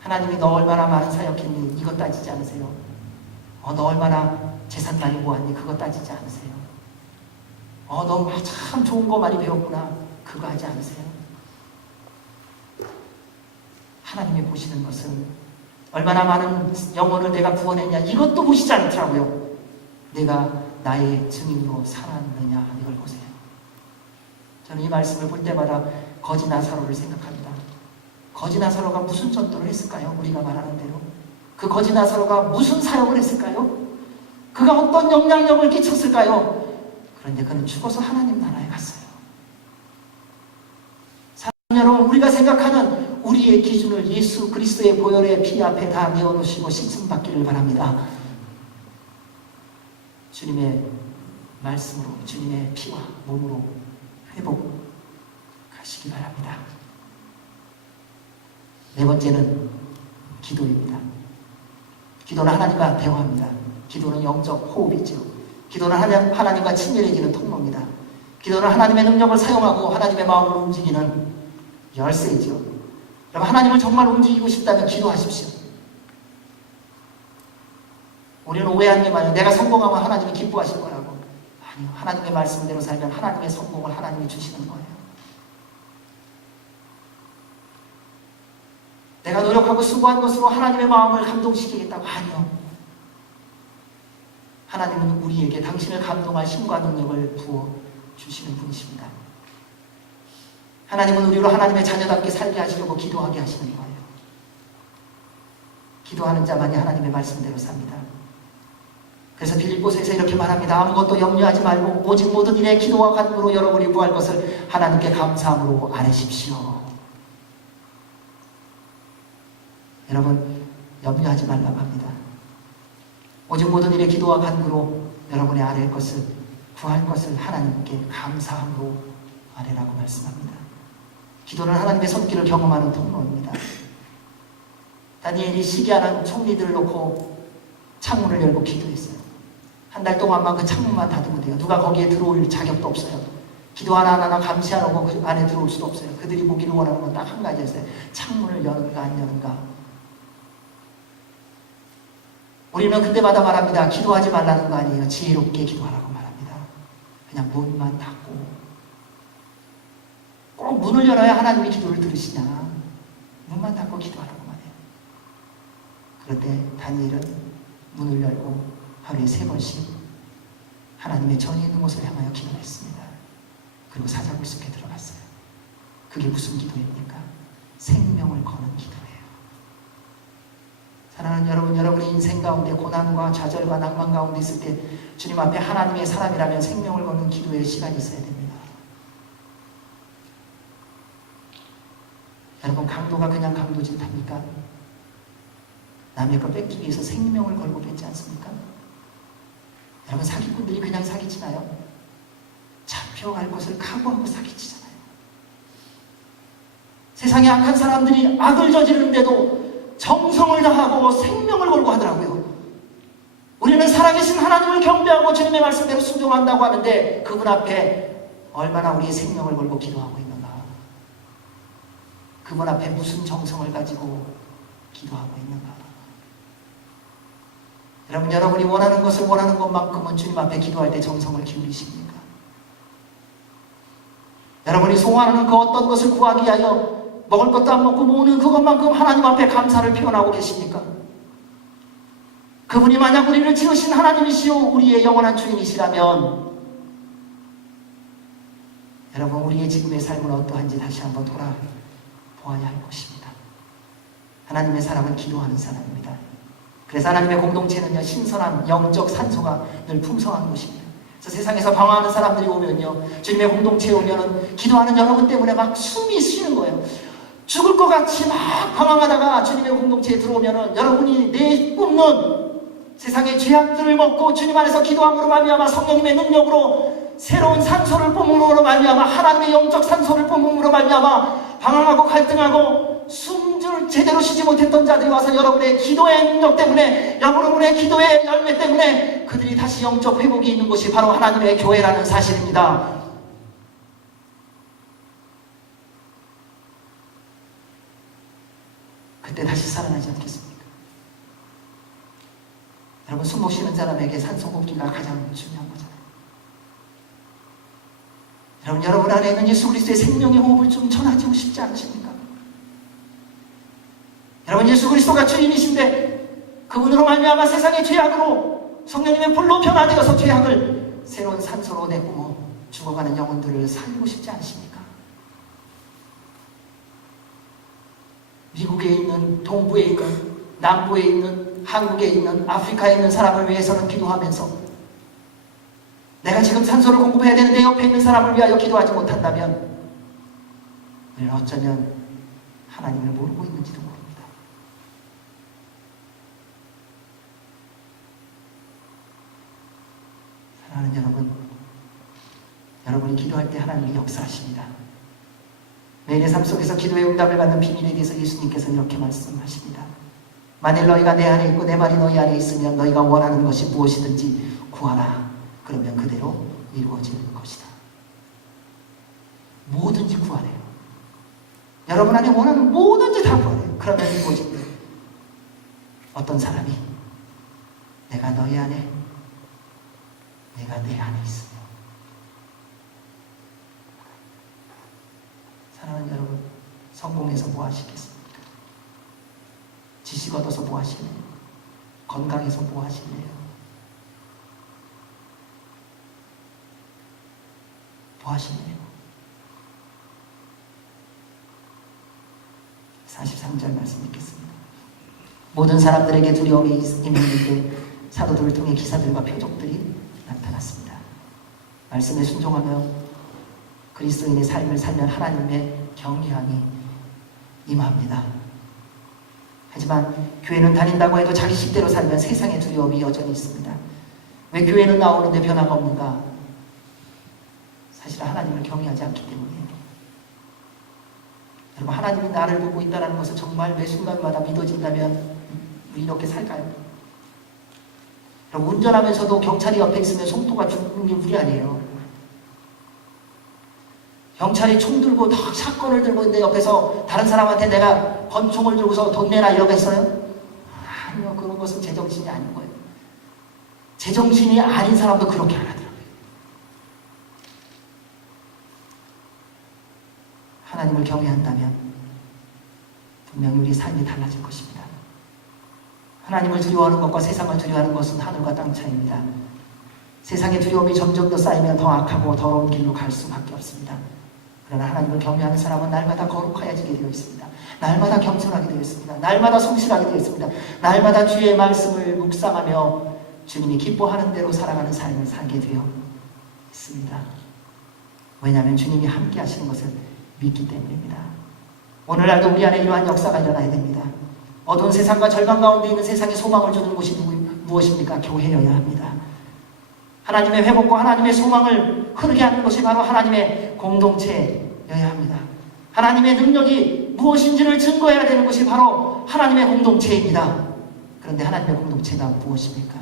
하나님이 너 얼마나 많은 사역했니? 이것 따지지 않으세요. 너 얼마나 재산 많이 모았니? 그것 따지지 않으세요. 너 참 좋은 거 많이 배웠구나. 그거 하지 않으세요. 하나님이 보시는 것은 얼마나 많은 영혼을 내가 구원했냐, 이것도 보시지 않더라고요. 내가 나의 증인으로 살았느냐, 이걸 보세요. 저는 이 말씀을 볼 때마다 거지 나사로를 생각합니다. 거지 나사로가 무슨 전도를 했을까요? 우리가 말하는 대로 그 거지 나사로가 무슨 사역을 했을까요? 그가 어떤 영향력을 끼쳤을까요? 그런데 그는 죽어서 하나님 나라에 우리가 생각하는 우리의 기준을 예수 그리스도의 보혈의 피 앞에 다 내어놓으시고 씻음받기를 바랍니다. 주님의 말씀으로, 주님의 피와 몸으로 회복하시기 바랍니다. 네 번째는 기도입니다. 기도는 하나님과 대화합니다. 기도는 영적 호흡이죠. 기도는 하나님과 친밀해지는 통로입니다. 기도는 하나님의 능력을 사용하고 하나님의 마음을 움직이는 열쇠이죠. 여러분, 하나님을 정말 움직이고 싶다면 기도하십시오. 우리는 오해하는 게 많아요. 내가 성공하면 하나님이 기뻐하실 거라고. 아니요. 하나님의 말씀대로 살면 하나님의 성공을 하나님이 주시는 거예요. 내가 노력하고 수고한 것으로 하나님의 마음을 감동시키겠다고. 아니요. 하나님은 우리에게 당신을 감동할 힘과 능력을 부어주시는 분이십니다. 하나님은 우리로 하나님의 자녀답게 살게 하시려고 기도하게 하시는 거예요. 기도하는 자만이 하나님의 말씀대로 삽니다. 그래서 빌립보서에서 이렇게 말합니다. 아무것도 염려하지 말고 오직 모든 일에 기도와 간구로 여러분이 구할 것을 하나님께 감사함으로 아뢰십시오. 여러분, 염려하지 말라고 합니다. 오직 모든 일에 기도와 간구로 여러분의 아뢰 것을, 구할 것을 하나님께 감사함으로 아뢰라고 말씀합니다. 기도는 하나님의 손길을 경험하는 통로입니다. 다니엘이 시기하는 총리들을 놓고 창문을 열고 기도했어요. 한 달 동안만 그 창문만 닫으면 돼요. 누가 거기에 들어올 자격도 없어요. 기도 하나하나 감시하라고 그 안에 들어올 수도 없어요. 그들이 보기를 원하는 건 딱 한 가지였어요. 창문을 여는가 안 여는가. 우리는 그때마다 말합니다. 기도하지 말라는 거 아니에요. 지혜롭게 기도하라고 말합니다. 그냥 문만 닫고. 꼭 문을 열어야 하나님이 기도를 들으시냐. 문만 닫고 기도하라고 말해요. 그런데 다니엘은 문을 열고 하루에 3번씩 하나님의 전이 있는 곳을 향하여 기도했습니다. 그리고 사자굴 숲에 들어갔어요. 그게 무슨 기도입니까? 생명을 거는 기도예요. 사랑하는 여러분, 여러분의 인생 가운데 고난과 좌절과 낭만 가운데 있을 때 주님 앞에 하나님의 사람이라면 생명을 거는 기도의 시간이 있어야 됩니다. 여러분, 강도가 그냥 강도짓 합니까? 남의 걸 뺏기 위해서 생명을 걸고 뺏지 않습니까? 여러분, 사기꾼들이 그냥 사기치나요? 잡혀갈 것을 각오하고 사기치잖아요. 세상에 악한 사람들이 악을 저지르는데도 정성을 다하고 생명을 걸고 하더라고요. 우리는 살아계신 하나님을 경배하고 주님의 말씀대로 순종한다고 하는데 그분 앞에 얼마나 우리의 생명을 걸고 기도하고 있는가. 그분 앞에 무슨 정성을 가지고 기도하고 있는가. 여러분, 여러분이 원하는 것을 원하는 것만큼은 주님 앞에 기도할 때 정성을 기울이십니까? 여러분이 소원하는 그 어떤 것을 구하기 위하여 먹을 것도 안 먹고 모으는 그것만큼 하나님 앞에 감사를 표현하고 계십니까? 그분이 만약 우리를 지으신 하나님이시오 우리의 영원한 주인이시라면 여러분, 우리의 지금의 삶은 어떠한지 다시 한번 돌아보아야 할 것입니다. 하나님의 사람은 기도하는 사람입니다. 그래서 하나님의 공동체는요, 신선한 영적 산소가 늘 풍성한 곳입니다. 그래서 세상에서 방황하는 사람들이 오면요, 주님의 공동체에 오면은 기도하는 여러분 때문에 막 숨이 쉬는 거예요. 죽을 것 같이 막 방황하다가 주님의 공동체에 들어오면은 여러분이 내뿜는 세상의 죄악들을 먹고 주님 안에서 기도함으로 말미암아 성령님의 능력으로 새로운 산소를 뿜음으로 말미암아 하나님의 영적 산소를 뿜음으로 말미암아 방황하고 갈등하고 숨을 제대로 쉬지 못했던 자들이 와서 여러분의 기도의 능력 때문에, 여러분의 기도의 열매 때문에 그들이 다시 영적 회복이 있는 곳이 바로 하나님의 교회라는 사실입니다. 그때 다시 살아나지 않겠습니까? 여러분, 숨 못 쉬는 사람에게 산소 호흡기가 가장 중요한 거잖아요. 여러분 안에 있는 예수 그리스도의 생명의 호흡을 좀 전하지고 싶지 않으십니까? 여러분, 예수 그리스도가 주인이신데 그분으로 말미암아 세상의 죄악으로 성령님의 불로 변화되어서 죄악을 새로운 산소로 내뿜어 죽어가는 영혼들을 살리고 싶지 않으십니까? 미국에 있는, 동부에 있는, 남부에 있는, 한국에 있는, 아프리카에 있는 사람을 위해서는 기도하면서 내가 지금 산소를 공급해야 되는데 옆에 있는 사람을 위하여 기도하지 못한다면 우리는 어쩌면 하나님을 모르고 있는지도 모릅니다. 사랑하는 여러분, 여러분이 기도할 때 하나님이 역사하십니다. 매일의 삶 속에서 기도의 응답을 받는 비밀에 대해서 예수님께서 이렇게 말씀하십니다. 만일 너희가 내 안에 있고 내 말이 너희 안에 있으면 너희가 원하는 것이 무엇이든지 구하라. 그러면 그대로 이루어질 것이다. 뭐든지 구하래요. 여러분 안에 원하는 뭐든지 다 구하래요. 그러면 이루어진다. 어떤 사람이 내가 너희 안에, 내가 내 안에 있으며. 사랑하는 여러분, 성공해서 뭐 하시겠습니까? 지식 얻어서 뭐 하실래요? 건강해서 뭐 하실래요? 뭐 하실래요? 43절 말씀 읽겠습니다. 모든 사람들에게 두려움이 임했는데 사도들을 통해 기사들과 표적들이 나타났습니다. 말씀에 순종하며 그리스도인의 삶을 살면 하나님의 경외함이 임합니다. 하지만 교회는 다닌다고 해도 자기 식대로 살면 세상의 두려움이 여전히 있습니다. 왜 교회는 나오는데 변화가 없는가? 사실 하나님을 경외하지 않기 때문이에요. 여러분, 하나님이 나를 보고 있다는 것을 정말 매 순간마다 믿어진다면 우리 이렇게 살까요? 여러분, 운전하면서도 경찰이 옆에 있으면 속도가 죽는 게 우리 아니에요. 경찰이 총 들고 딱 사건을 들고 있는데 옆에서 다른 사람한테 내가 권총을 들고서 돈 내라 이러고 했어요? 아니요, 그런 것은 제정신이 아닌 거예요. 제정신이 아닌 사람도 그렇게 안 하더라고요. 하나님을 경외한다면 분명히 우리 삶이 달라질 것입니다. 하나님을 두려워하는 것과 세상을 두려워하는 것은 하늘과 땅 차이입니다. 세상의 두려움이 점점 더 쌓이면 더 악하고 더러운 길로 갈 수밖에 없습니다. 그러나 하나님을 경외하는 사람은 날마다 거룩하여지게 되어 있습니다. 날마다 겸손하게 되어 있습니다. 날마다 성실하게 되어 있습니다. 날마다 주의 말씀을 묵상하며 주님이 기뻐하는 대로 살아가는 삶을 살게 되어 있습니다. 왜냐하면 주님이 함께 하시는 것을 믿기 때문입니다. 오늘날도 우리 안에 이러한 역사가 일어나야 됩니다. 어두운 세상과 절망 가운데 있는 세상에 소망을 주는 곳이 무엇입니까? 교회여야 합니다. 하나님의 회복과 하나님의 소망을 흐르게 하는 것이 바로 하나님의 공동체여야 합니다. 하나님의 능력이 무엇인지를 증거해야 되는 것이 바로 하나님의 공동체입니다. 그런데 하나님의 공동체가 무엇입니까?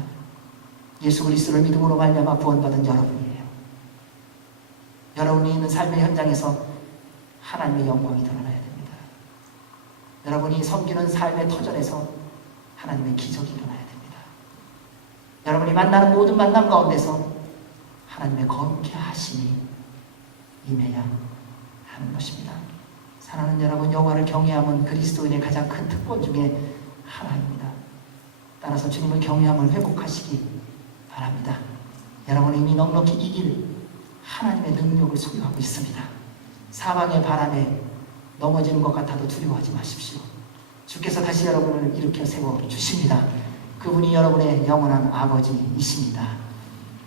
예수 그리스도를 믿음으로 말미암아 구원받은 여러분이에요. 여러분이 있는 삶의 현장에서 하나님의 영광이 드러나야 됩니다. 여러분이 섬기는 삶의 터전에서 하나님의 기적이 일어나야 됩니다. 여러분이 만나는 모든 만남 가운데서 하나님의 거룩해 하심이 임해야 하는 것입니다. 사랑하는 여러분, 여호와를 경외함은 그리스도인의 가장 큰 특권 중에 하나입니다. 따라서 주님을 경외함을 회복하시기 바랍니다. 여러분은 이미 넉넉히 이길 하나님의 능력을 소유하고 있습니다. 사방의 바람에 넘어지는 것 같아도 두려워하지 마십시오. 주께서 다시 여러분을 일으켜 세워주십니다. 그분이 여러분의 영원한 아버지이십니다.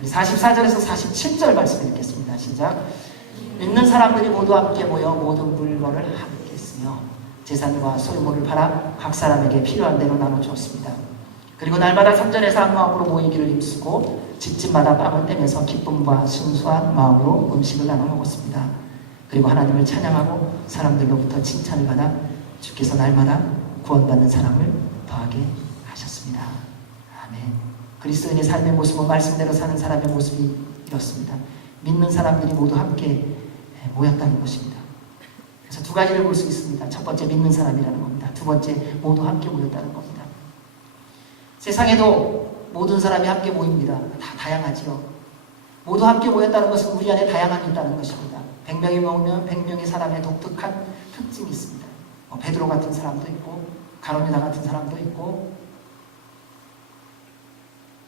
44절에서 47절 말씀 읽겠습니다. 시작. 믿는 사람들이 모두 함께 모여 모든 물건을 함께 쓰며 재산과 소유물을 팔아 각 사람에게 필요한 대로 나눠주었습니다. 그리고 날마다 성전에서 한 마음으로 모이기를 힘쓰고 집집마다 빵을 떼면서 기쁨과 순수한 마음으로 음식을 나눠 먹었습니다. 그리고 하나님을 찬양하고 사람들로부터 칭찬을 받아 주께서 날마다 구원받는 사람을 더하게 하셨습니다. 아멘. 그리스도인의 삶의 모습은 말씀대로 사는 사람의 모습이 이렇습니다. 믿는 사람들이 모두 함께 모였다는 것입니다. 그래서 두 가지를 볼 수 있습니다. 첫 번째, 믿는 사람이라는 겁니다. 두 번째, 모두 함께 모였다는 겁니다. 세상에도 모든 사람이 함께 모입니다. 다 다양하지요. 모두 함께 모였다는 것은 우리 안에 다양함이 있다는 것입니다. 100명이 모으면 100명의 사람의 독특한 특징이 있습니다. 베드로 같은 사람도 있고 가룟유다 같은 사람도 있고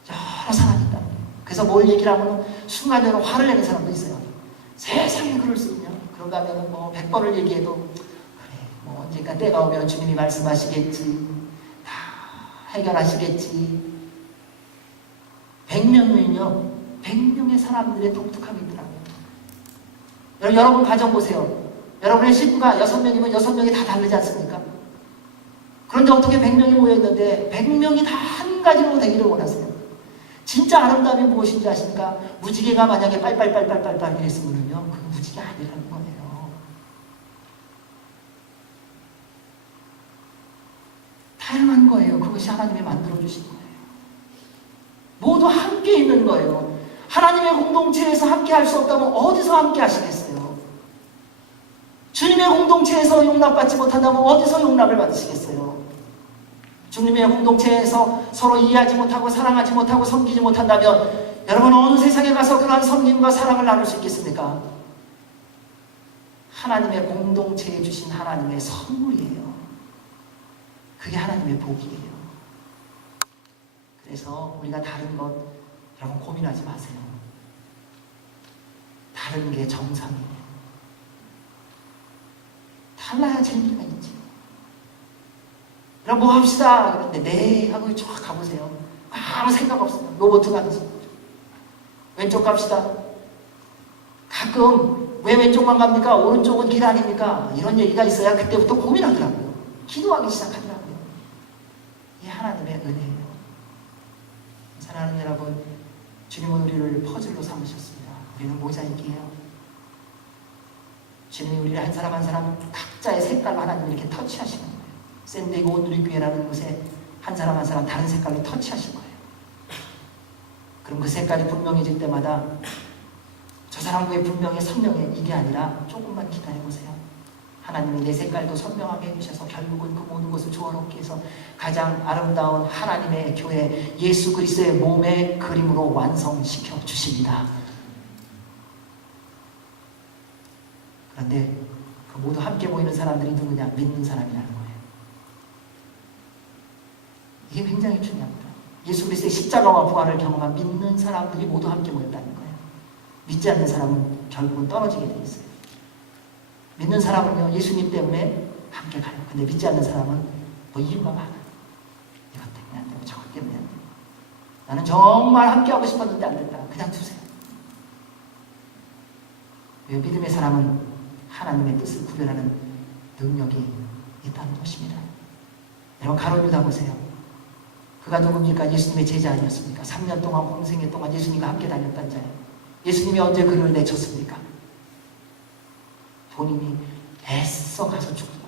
여러 사람이 있다. 그래서 뭘 얘기를 하면 순간적으로 화를 내는 사람도 있어요. 세상에 그럴 수 있냐? 그런가 하면 100번을 얘기해도 그래, 언젠가 때가 오면 주님이 말씀하시겠지. 다 해결하시겠지. 100명이면요 100명의 사람들의 독특함이 있더라고요. 여러분 가정 보세요. 여러분의 식구가 6명이면 6명이 다 다르지 않습니까? 그런데 어떻게 100명이 모여있는데 100명이 다 한 가지로 되기를 원하세요? 진짜 아름다움이 무엇인지 아십니까? 무지개가 만약에 빨빨빨빨빨빨 이랬으면요, 그 무지개 아니라는 거예요. 다양한 거예요. 그것이 하나님이 만들어주신 거예요. 모두 함께 있는 거예요. 하나님의 공동체에서 함께 할 수 없다면 어디서 함께 하시겠어요? 주님의 공동체에서 용납받지 못한다면 어디서 용납을 받으시겠어요? 주님의 공동체에서 서로 이해하지 못하고 사랑하지 못하고 섬기지 못한다면 여러분 어느 세상에 가서 그러한 섬김과 사랑을 나눌 수 있겠습니까? 하나님의 공동체에 주신 하나님의 선물이에요. 그게 하나님의 복이에요. 그래서 우리가 다른 것 여러분 고민하지 마세요. 다른 게 정상이에요. 달라야 재미가 있지. 그럼 뭐 합시다. 그런데 네 하고 쫙 가보세요. 아무 생각 없어요. 로봇 가면서 왼쪽 갑시다. 가끔 왜 왼쪽만 갑니까? 오른쪽은 길 아닙니까? 이런 얘기가 있어야 그때부터 고민하더라고요. 기도하기 시작하더라고요. 이게 하나님의 은혜예요. 사랑하는 여러분, 주님은 우리를 퍼즐로 삼으셨습니다. 우리는 모자이크예요. 주님이 우리를 한 사람 한 사람 각자의 색깔로 하나님 이렇게 터치하시는 거예요. 샌디에고 온누리교회라는 곳에 한 사람 한 사람 다른 색깔로 터치하신 거예요. 그럼 그 색깔이 분명해질 때마다 저 사람 왜 분명해 선명해 이게 아니라 조금만 기다려보세요. 하나님이 내 색깔도 선명하게 해주셔서 결국은 그 모든 것을 조화롭게 해서 가장 아름다운 하나님의 교회 예수 그리스도의 몸의 그림으로 완성시켜 주십니다. 그런데 그 모두 함께 모이는 사람들이 누구냐? 믿는 사람이라는 거예요. 이게 굉장히 중요합니다. 예수 그리스도의 십자가와 부활을 경험한 믿는 사람들이 모두 함께 모였다는 거예요. 믿지 않는 사람은 결국은 떨어지게 돼 있어요. 믿는 사람은요, 예수님 때문에 함께 가요. 근데 믿지 않는 사람은 뭐 이유가 많아. 이것 때문에 안 되고 저것 때문에 안 되고. 나는 정말 함께 하고 싶었는데 안 됐다. 그냥 두세요. 믿음의 사람은 하나님의 뜻을 구별하는 능력이 있다는 것입니다. 여러분 가룟 유다 보세요. 그가 누굽니까? 예수님의 제자 아니었습니까? 3년 동안 공생애 동안 예수님과 함께 다녔던 자예요. 예수님이 언제 그를 내쳤습니까? 본인이 애써 가서 죽더라고요.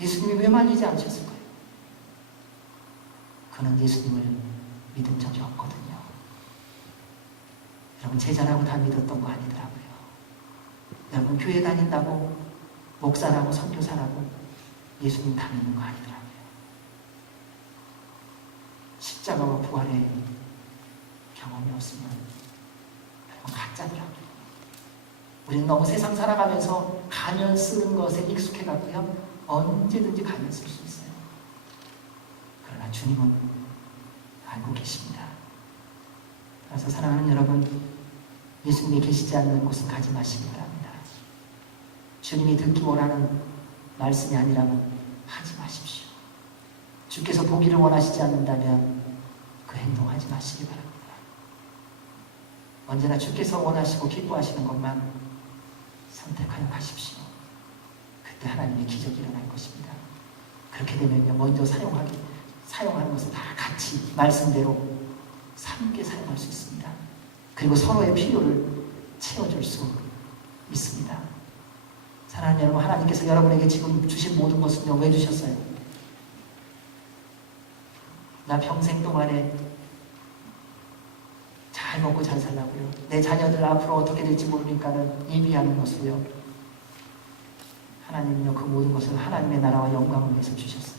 예수님이 왜 말리지 않으셨을까요? 그는 예수님을 믿은 적이 없거든요. 여러분 제자라고 다 믿었던 거 아니더라고요. 여러분 교회 다닌다고 목사라고 선교사라고 예수님 다 믿는 거 아니더라고요. 십자가와 부활의 경험이 없으면 여러분 가짜더라고요. 우리는 너무 세상 살아가면서 가면 쓰는 것에 익숙해가고요. 언제든지 가면 쓸 수 있어요. 그러나 주님은 알고 계십니다. 그래서 사랑하는 여러분, 예수님이 계시지 않는 곳은 가지 마시기 바랍니다. 주님이 듣기 원하는 말씀이 아니라면 하지 마십시오. 주께서 보기를 원하시지 않는다면 그 행동하지 마시기 바랍니다. 언제나 주께서 원하시고 기뻐하시는 것만 선택하여 가십시오. 그때 하나님의 기적이 일어날 것입니다. 그렇게 되면요, 먼저 사용하는 것을 다 같이 말씀대로 함께 사용할 수 있습니다. 그리고 서로의 필요를 채워줄 수 있습니다. 사랑하는 여러분, 하나님께서 여러분에게 지금 주신 모든 것은요, 왜 주셨어요? 나 평생 동안에 잘 먹고 잘 살라고요. 내 자녀들 앞으로 어떻게 될지 모르니까는 예비하는 것으로요. 하나님은요, 그 모든 것을 하나님의 나라와 영광을 위해서 주셨어요.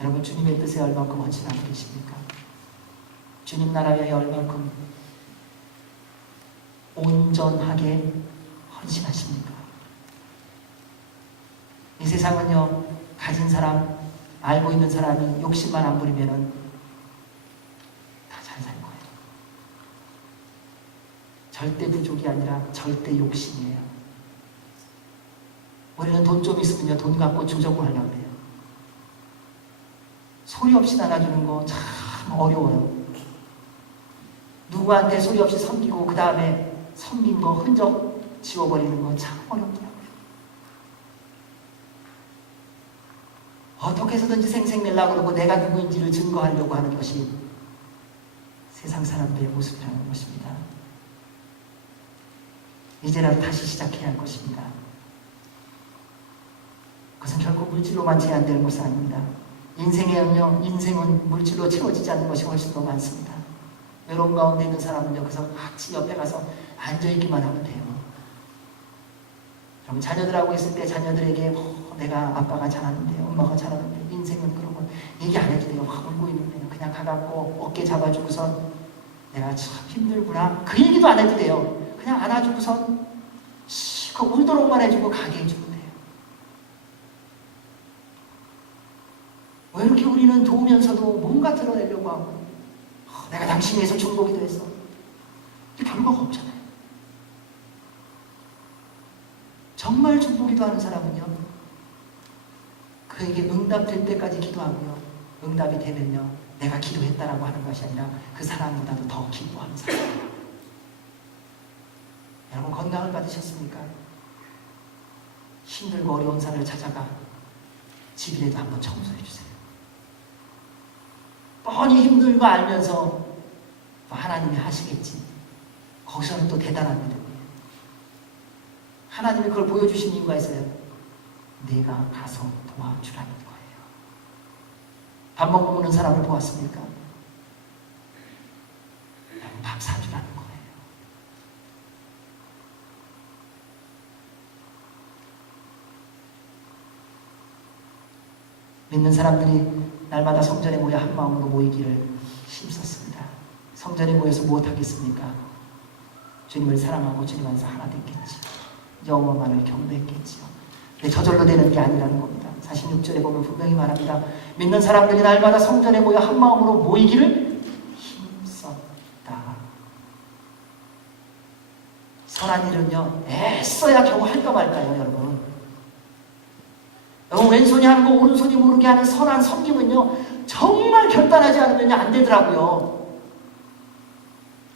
여러분, 주님의 뜻에 얼만큼 헌신하고 계십니까? 주님 나라 위하여 얼만큼 온전하게 헌신하십니까? 이 세상은요, 가진 사람, 알고 있는 사람이 욕심만 안 부리면은 다 잘 살 거예요. 절대 부족이 아니라 절대 욕심이에요. 우리는 돈 좀 있으면요, 돈 갖고 조정을 하려고 해요. 소리 없이 나눠주는 거 참 어려워요. 누구한테 소리 없이 섬기고 그 다음에 섬긴 거 흔적 지워버리는 거 참 어렵더라고요. 어떻게 해서든지 생색내려고 그러고 내가 누구인지를 증거하려고 하는 것이 세상 사람들의 모습이라는 것입니다. 이제라도 다시 시작해야 할 것입니다. 그것은 결코 물질로만 제한되는 것은 아닙니다. 인생은 물질로 채워지지 않는 것이 훨씬 더 많습니다. 외로움 가운데 있는 사람은요, 그래서 같이 옆에 가서 앉아있기만 하면 돼요. 그럼 자녀들하고 있을 때 자녀들에게 내가 아빠가 잘하는데 엄마가 잘하는데 인생은 그러고 얘기 안 해도 돼요. 울고 있는데 그냥 가갖고 어깨 잡아주고선 내가 참 힘들구나 그 얘기도 안 해도 돼요. 그냥 안아주고선 그 울도록만 해주고 가게 해주면 돼요. 왜 이렇게 우리는 도우면서도 뭔가 드러내려고 하고 내가 당신에 의해서 중복이 됐어. 근데 결과가 없잖아요. 정말 중보기도 하는 사람은요, 그에게 응답될 때까지 기도하고요, 응답이 되면요, 내가 기도했다라고 하는 것이 아니라 그 사람보다도 더 기뻐하는 사람이에요. 여러분 건강을 받으셨습니까? 힘들고 어려운 사람을 찾아가 집이라도 한번 청소해 주세요. 뻔히 힘들고 알면서 하나님이 하시겠지. 거기서는 또 대단한 믿음이에요. 하나님이 그걸 보여주신 이유가 있어요. 내가 가서 도와주라는 거예요. 밥 먹는 사람을 보았습니까? 밥 사주라는 거예요. 믿는 사람들이 날마다 성전에 모여 한 마음으로 모이기를 힘썼습니다. 성전에 모여서 무엇하겠습니까? 주님을 사랑하고 주님 안에서 하나 됐겠지. 여호와만을 경배했겠지요. 근데 저절로 되는 게 아니라는 겁니다. 46절에 보면 분명히 말합니다. 믿는 사람들이 날마다 성전에 모여 한 마음으로 모이기를 힘썼다. 선한 일은요, 애써야 겨우 할까 말까요, 여러분? 여러분, 왼손이 하는 거 오른손이 모르게 하는 선한 섬김은요, 정말 결단하지 않으면 안 되더라고요.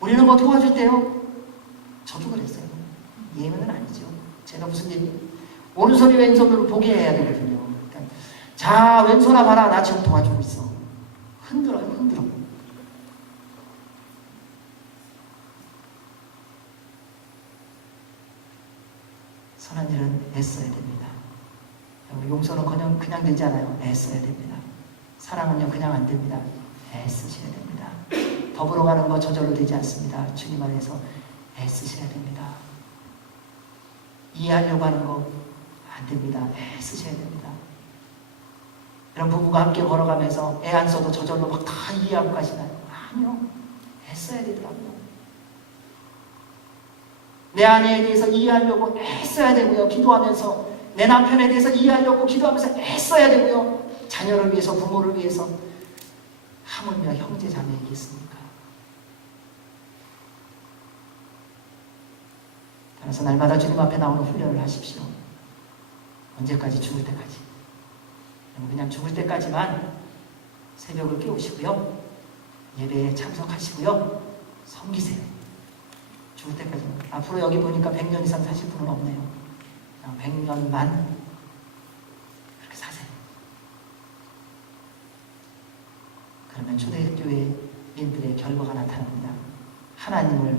우리는 뭐 도와줄 때요, 저도 그랬어요. 예면은 아니죠. 제가 무슨 얘기? 오른손이 왼손으로 보게 해야 되거든요. 그러니까, 자, 왼손아 봐라. 나 지금 도와주고 있어. 흔들어요, 흔들어. 선한 일은 애써야 됩니다. 용서는 그냥 되지 않아요. 애써야 됩니다. 사랑은요, 그냥 안 됩니다. 애쓰셔야 됩니다. 더불어 가는 거 저절로 되지 않습니다. 주님 안에서 애쓰셔야 됩니다. 이해하려고 하는 거 안 됩니다. 애쓰셔야 됩니다. 이런 부부가 함께 걸어가면서 애 안 써도 저절로 막 다 이해하고 가시나요? 아니요. 애써야 되더라고요. 내 아내에 대해서 이해하려고 애써야 되고요. 기도하면서 내 남편에 대해서 이해하려고 기도하면서 애써야 되고요. 자녀를 위해서, 부모를 위해서, 하물며 형제 자매이겠습니까? 따라서 날마다 주님 앞에 나오는 훈련을 하십시오. 언제까지? 죽을 때까지. 그냥 죽을 때까지만 새벽을 깨우시고요. 예배에 참석하시고요. 섬기세요. 죽을 때까지. 앞으로 여기 보니까 100년 이상 사실 분은 없네요. 100년만 그렇게 사세요. 그러면 초대교회인들의 결과가 나타납니다. 하나님을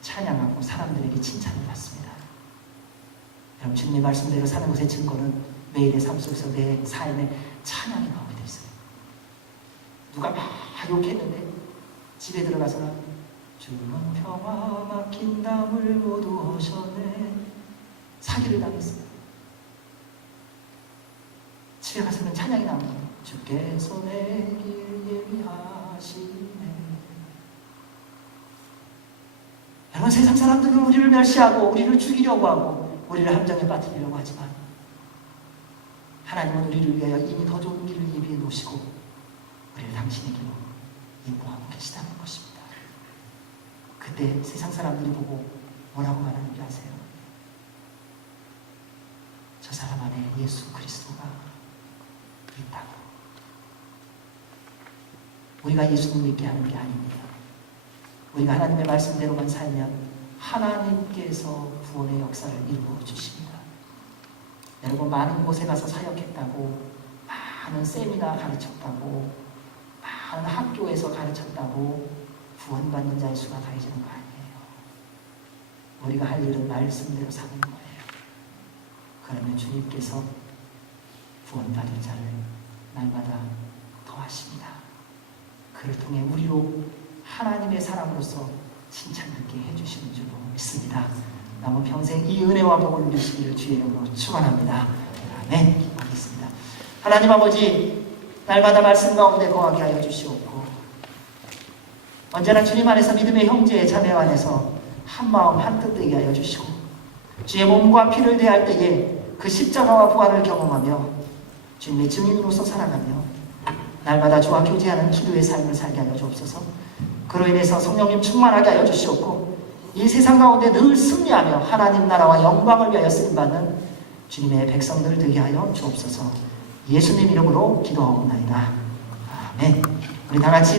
찬양하고 사람들에게 칭찬을 받습니다. 여러분, 주님의 말씀대로 사는 것의 증거는 매일의 삶 속에서 내 삶에 찬양이 나오게 돼 있어요. 누가 막 욕했는데 집에 들어가서는 주는 평화 막힌 담을 모두 하셨네. 사기를 당했어요. 집에 가서는 찬양이 나옵니다. 주께서 내 길 예비하시네. 여러분, 세상 사람들은 우리를 멸시하고 우리를 죽이려고 하고 우리를 함정에 빠뜨리려고 하지만 하나님은 우리를 위하여 이미 더 좋은 길을 예비해 놓으시고 우리를 당신의 길로 인도하고 계시다는 것입니다. 그때 세상 사람들이 보고 뭐라고 말하는지 아세요? 저 사람 안에 예수 그리스도가 있다고. 우리가 예수님 믿게 하는 게 아닙니다. 우리가 하나님의 말씀대로만 살면 하나님께서 구원의 역사를 이루어 주십니다. 여러분, 많은 곳에 가서 사역했다고, 많은 세미나 가르쳤다고, 많은 학교에서 가르쳤다고 구원받는 자의 수가 더해지는 거 아니에요. 우리가 할 일은 말씀대로 사는 거예요. 그러면 주님께서 구원받을 자를 날마다 더하십니다. 그를 통해 우리로 하나님의 사람으로서 칭찬받게 해주시는 줄로 믿습니다. 남은 평생 이 은혜와 복을 누리시기를 주의 이름으로 축원합니다. 아멘. 기도하겠습니다. 하나님 아버지, 날마다 말씀 가운데 거하게 하여 주시옵고, 언제나 주님 안에서 믿음의 형제 자매 안에서 한마음 한뜻 되게 하여 주시고, 주의 몸과 피를 대할 때에 그 십자가와 부활을 경험하며 주님의 증인으로서 살아가며 날마다 주와 교제하는 기도의 삶을 살게 하여 주옵소서. 그로 인해서 성령님 충만하게 하여 주시옵고, 이 세상 가운데 늘 승리하며 하나님 나라와 영광을 위하여 쓰임받는 주님의 백성들 되게 하여 주옵소서. 예수님 이름으로 기도하옵나이다. 아멘. 우리 다 같이